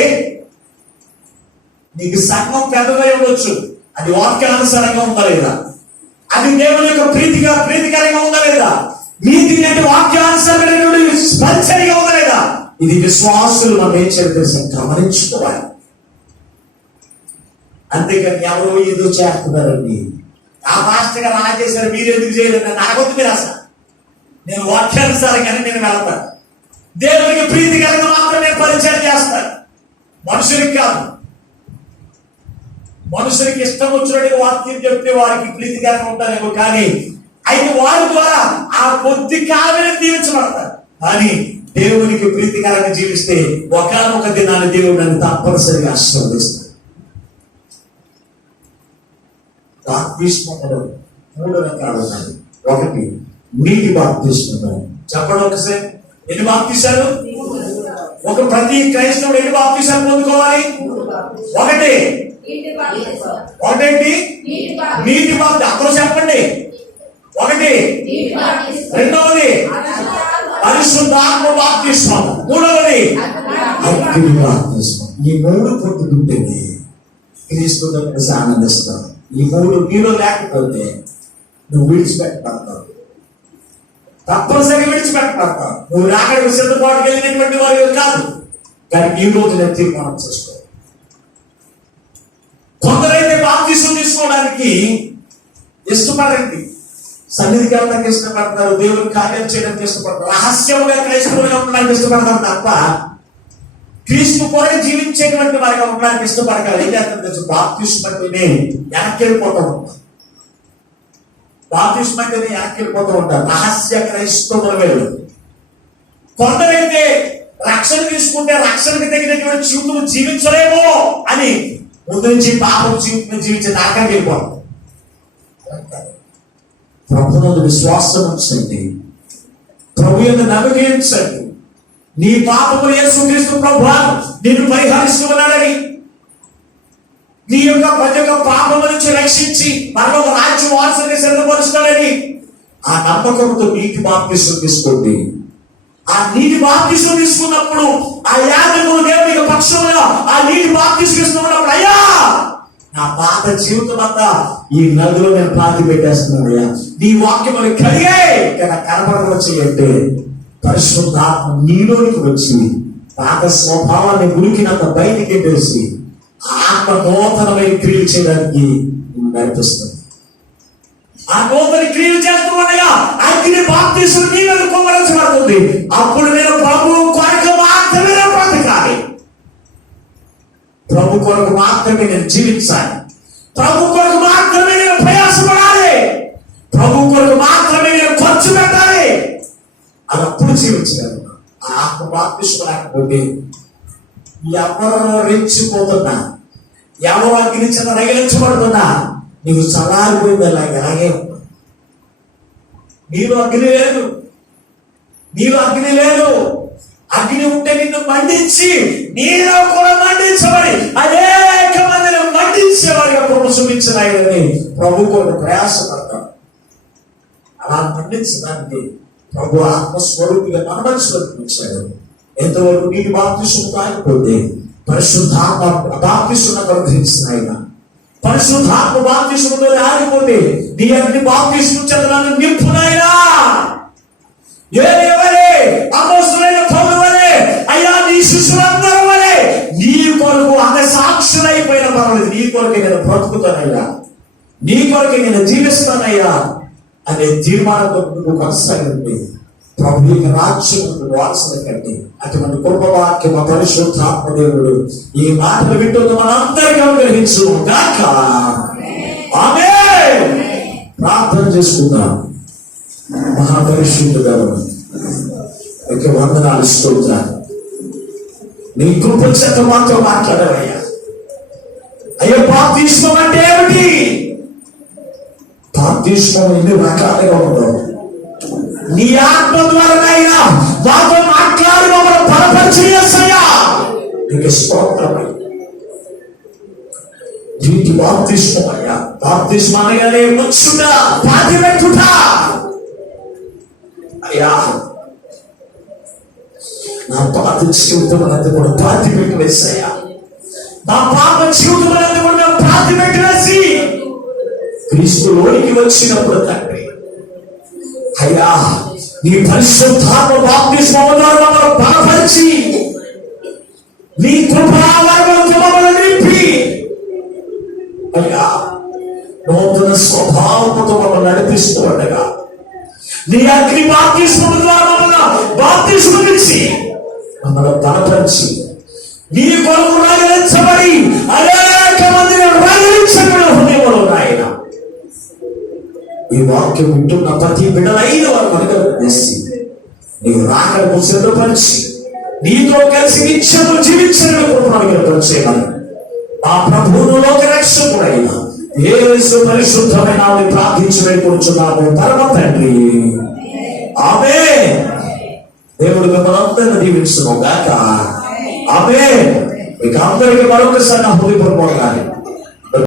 నీకు సంఘం పెద్దగా ఉండొచ్చు, అది వాక్యానుసారంగా ఉందా లేదా? అది దేవుని యొక్క ప్రీతికరంగా ఉందా లేదా? నీతి వాక్యానుసారమైనటువంటి పరిచర్యగా ఉందా లేదా? ఇది విశ్వాసులు మనం ఏం చేయాలి గమనించుకోవాలి. అంతేకాని ఎవరో ఏదో చేస్తున్నారండి, ఆ మాస్టర్ గారు అలా చేశారు మీరు ఎందుకు చేయలేదు నాకొద్దు. మీరు అసలు నేను వాక్యానుసారంగానే నేను వెళ్తాను. దేవునికి ప్రీతికరంగా మాత్రమే పరిచయం చేస్తాను, మనుషులకి కాదు. మనుషులకి ఇష్టం వచ్చినట్టు వాక్యం చెప్తే వారికి ప్రీతికరంగా ఉంటారేమో, కానీ అయితే వారి ద్వారా ఆ కొద్ది కాలం దీవించబడతారు. కానీ దేవునికి ప్రీతికరంగా జీవిస్తే ఒకనొక దినాన్ని దేవుడు నన్ను తప్పనిసరిగా ఆశీర్వదిస్తాడు. బాప్తిస్మములు 3 రకాలు ఉన్నాయి. ఒకటి నీటి బాప్తిస్మము. చెప్పండి ఒకసారి, ఎన్ని బాప్తిసాలు? ఒక ప్రతి క్రైస్తవుడు ఎన్ని బాప్తిసాలు పొందుకోవాలి? ఒకటి. ఒకటేంటి? నీటి బాప్తి. అందరూ చెప్పండి. ఒకటి. రెండవది పరిశుద్ధాత్మ బాప్తిస్మము. మూడవది అగ్ని బాప్తిస్మం. ఈ 3 పొందుకుంటేనే క్రీస్తు దగ్గర ఆనందిస్తావు. ఈ 3 నీలో లేకపోతే నువ్వు విడిచిపెట్టబడతావు, తప్పనిసరిగా విడిచిపెట్టబడతావు. నువ్వు రాకడికి సిద్ధపాటుకు వెళ్ళినటువంటి వారు కాదు. కానీ ఈ రోజు నేను తీర్మానం చేసుకో. కొందరైతే బాప్తిసం తీసుకోవడానికి ఇష్టపడండి, సన్నిధికి వెళ్ళడానికి ఇష్టపడతారు, దేవుని కార్యాలు చేయడానికి ఇష్టపడతారు, రహస్యంగా క్రైస్తవులుగా ఉండడానికి ఇష్టపడతారు తప్ప క్రీస్తు కొరకు జీవించేటువంటి వారిగా ఉండడానికి ఇష్టపడగలరు. ఏం చేస్తారు తెలుసు? బాప్తిసం అంటేనే వెనక్కి వెళ్ళిపోతూ ఉంటారు. బాప్తిసం అంటేనే వెనక్కి వెళ్ళిపోతూ ఉంటారు రహస్య క్రైస్తవుల వేరు. కొందరైతే రక్షణ తీసుకుంటే రక్షణకి తగినటువంటి జీవితం జీవించలేమో అని ముందు నుంచి పాపం జీవితం జీవించే దాకా వెళ్ళిపోతారు. ప్రభునందు విశ్వాసం ఉంచండి, ప్రభు యొక్క నమ్మకించండి. నీ పాపములు యేసుక్రీస్తు ప్రభువా నిన్ను పరిహరిస్తున్నాడని, నీ యొక్క ప్రతి ఒక్క పాపము నుంచి రక్షించి మనలో రాజ్యం వారసుని సిద్ధపరుస్తాడని ఆ నమ్మకంతో నీటి బాప్తిసం తీసుకోండి. ఆ నీటి బాప్తిసం తీసుకున్నప్పుడు ఆ యాజకుడు దేవునికి పక్షంలో ఆ నీటి బాప్తిసం తీసుకున్నప్పుడు, అయ్యా నా పాత జీవితం అంతా ఈ నదిలో నేను పాతి పెట్టేస్తున్నాను అయ్యా, నీ వాక్యములు కలిగే కనపడకుండా చేయండి. పరిశుద్ధాత్మ నీలోనికి వచ్చి పాత స్వభావాన్ని ఉనికినంత బయటికి తెలిసి ఆత్మ నూతనమైన క్రియలు చేయడానికి నడిపిస్తుంది. ఆ నూతన క్రియలు చేస్తూ ఉండగా అగ్ని బాప్తిసం నీ మీద కుమ్మరించబడుతుంది. అప్పుడు నేను ప్రభు కొరకు మాత్రమే బ్రతకాలి, ప్రభు కొరకు మాత్రమే నేను జీవించాలి, ప్రభు కొరకు మాత్రమే నేను ప్రయాసపడాలి, ప్రభు కొరకు మాత్రమే నేను ఖర్చు పెట్టాలి. అది అప్పుడు జీవించగలను. ఆ ఆత్మ బాప్తిసం లేకపోతే ఎవరు రెచ్చిపోతున్నా, ఎవరు అగ్ని చేత రగిలించబడుతున్నా నీవు చల్లారిపోయింది అలాగే ఉన్నా. నీలో అగ్ని లేదు, నీలో అగ్ని లేదు. అగ్ని ఉంటే నిన్ను మండించి నీలో కూడా మండించబడి అనేక మందిని మండించేవాడిగా ప్రభు చూపించడాయని ప్రభు కూడా ప్రయాసపడతాడు. అలా మండించడానికి ప్రభు ఆత్మస్వరూపిగా మన మనుషులకు వచ్చాడు. ఎంతవరకు నీటి బాప్తిసం కాకపోతే పరిశుద్ధాత్మ బాప్తిసం అనుగ్రహించిన ఆయన, పరిశుద్ధాత్మ బాప్తిసంతో ఆగిపోతే నీ అగ్ని బాప్తిసం చదవను నింపునైనా ఎవరే అపోస్తలులైన పౌలు వలె, అయ్యా నీ శిష్యులందరూ వలె నీ కొరకు అంత సాక్షులైపోయిన పర్వాలేదు, నీ కొరకు నేను బ్రతుకుతానయ్యా, నీ కొరకు నేను జీవిస్తానయ్యా అనే తీర్మానంతో నువ్వు కొనసాగండి. ప్రభు యొక్క రాజ్యం వారసుల కంటే అటువంటి కృపవాక్యం పరిశుద్ధాత్మ దేవుడు ఈ మాటలు వింటున్న మనందరికీ అనుగ్రహించు గాక. ఆమేన్. ప్రార్థన చేసుకుందాం. మహాపరిశుద్ధుడా నీకు వందనాలు, స్తోత్రాలు. నీ కృప చేత మాతో మాట్లాడవయ్యా. అయ్యో బాప్తిస్మం అంటే ఏమిటి? బాప్తిస్మం ఎన్ని రకాలుగా ఉండవు. నీ ఆత్మ ద్వారా మాతో మాట్లాడి మమ్మల్ని బలపరిచేయ్యా. నీకు స్తోత్రమయ్యా. నీటి బాప్తిస్మం అయ్యా. బాప్తిస్మం అనగానే వచ్చుట, పాతి పెట్టుట అయ్యా. నా పాత జీవితం అనేది కూడా పాతి పెట్టి వేసాయా. నా పాప జీవితం అనేది కూడా పాతి పెట్టి వేసి క్రీస్తులోనికి వచ్చినప్పుడు తండ్రి అయ్యా నీ పరిశుద్ధాత్మ బాప్తిస్మం ద్వారా మమ్మల్ని బలపరిచి నీ కృపావరములతో మమ్మల్ని నింపి అయ్యా నూతన స్వభావముతో మమ్మల్ని నడిపిస్తూ ఉండగా నీ అగ్ని బాప్తిస్మం ద్వారా మమ్మల్ని బాప్తిస్మం ఇచ్చి మమ్మల్ని బలపరిచి నీ కొరకు రగిలించబడి అనేక మందిని రగిలించబడిన హృదయంలో నాయన ఈ వాక్యం వింటున్న ప్రతి బిడ్డలైన వారు అనుగ్రహించి నీవు రాకడకు సిద్ధపరిచి నీతో కలిసి నిత్యము జీవించడం అనుగ్రహించేయాలి. మా ప్రభువును లోక రక్షకుడైన యేసు పరిశుద్ధమైన నామమున ప్రార్థించి వేడుకొనుచున్నాము పరమ తండ్రి, ఆమేన్. దేవుడు మిమ్మల్ని అందరిని దీవించును గాక. ఆమేన్. మీకు అందరికీ మరొకసారి నా హృదయపూర్వకంగా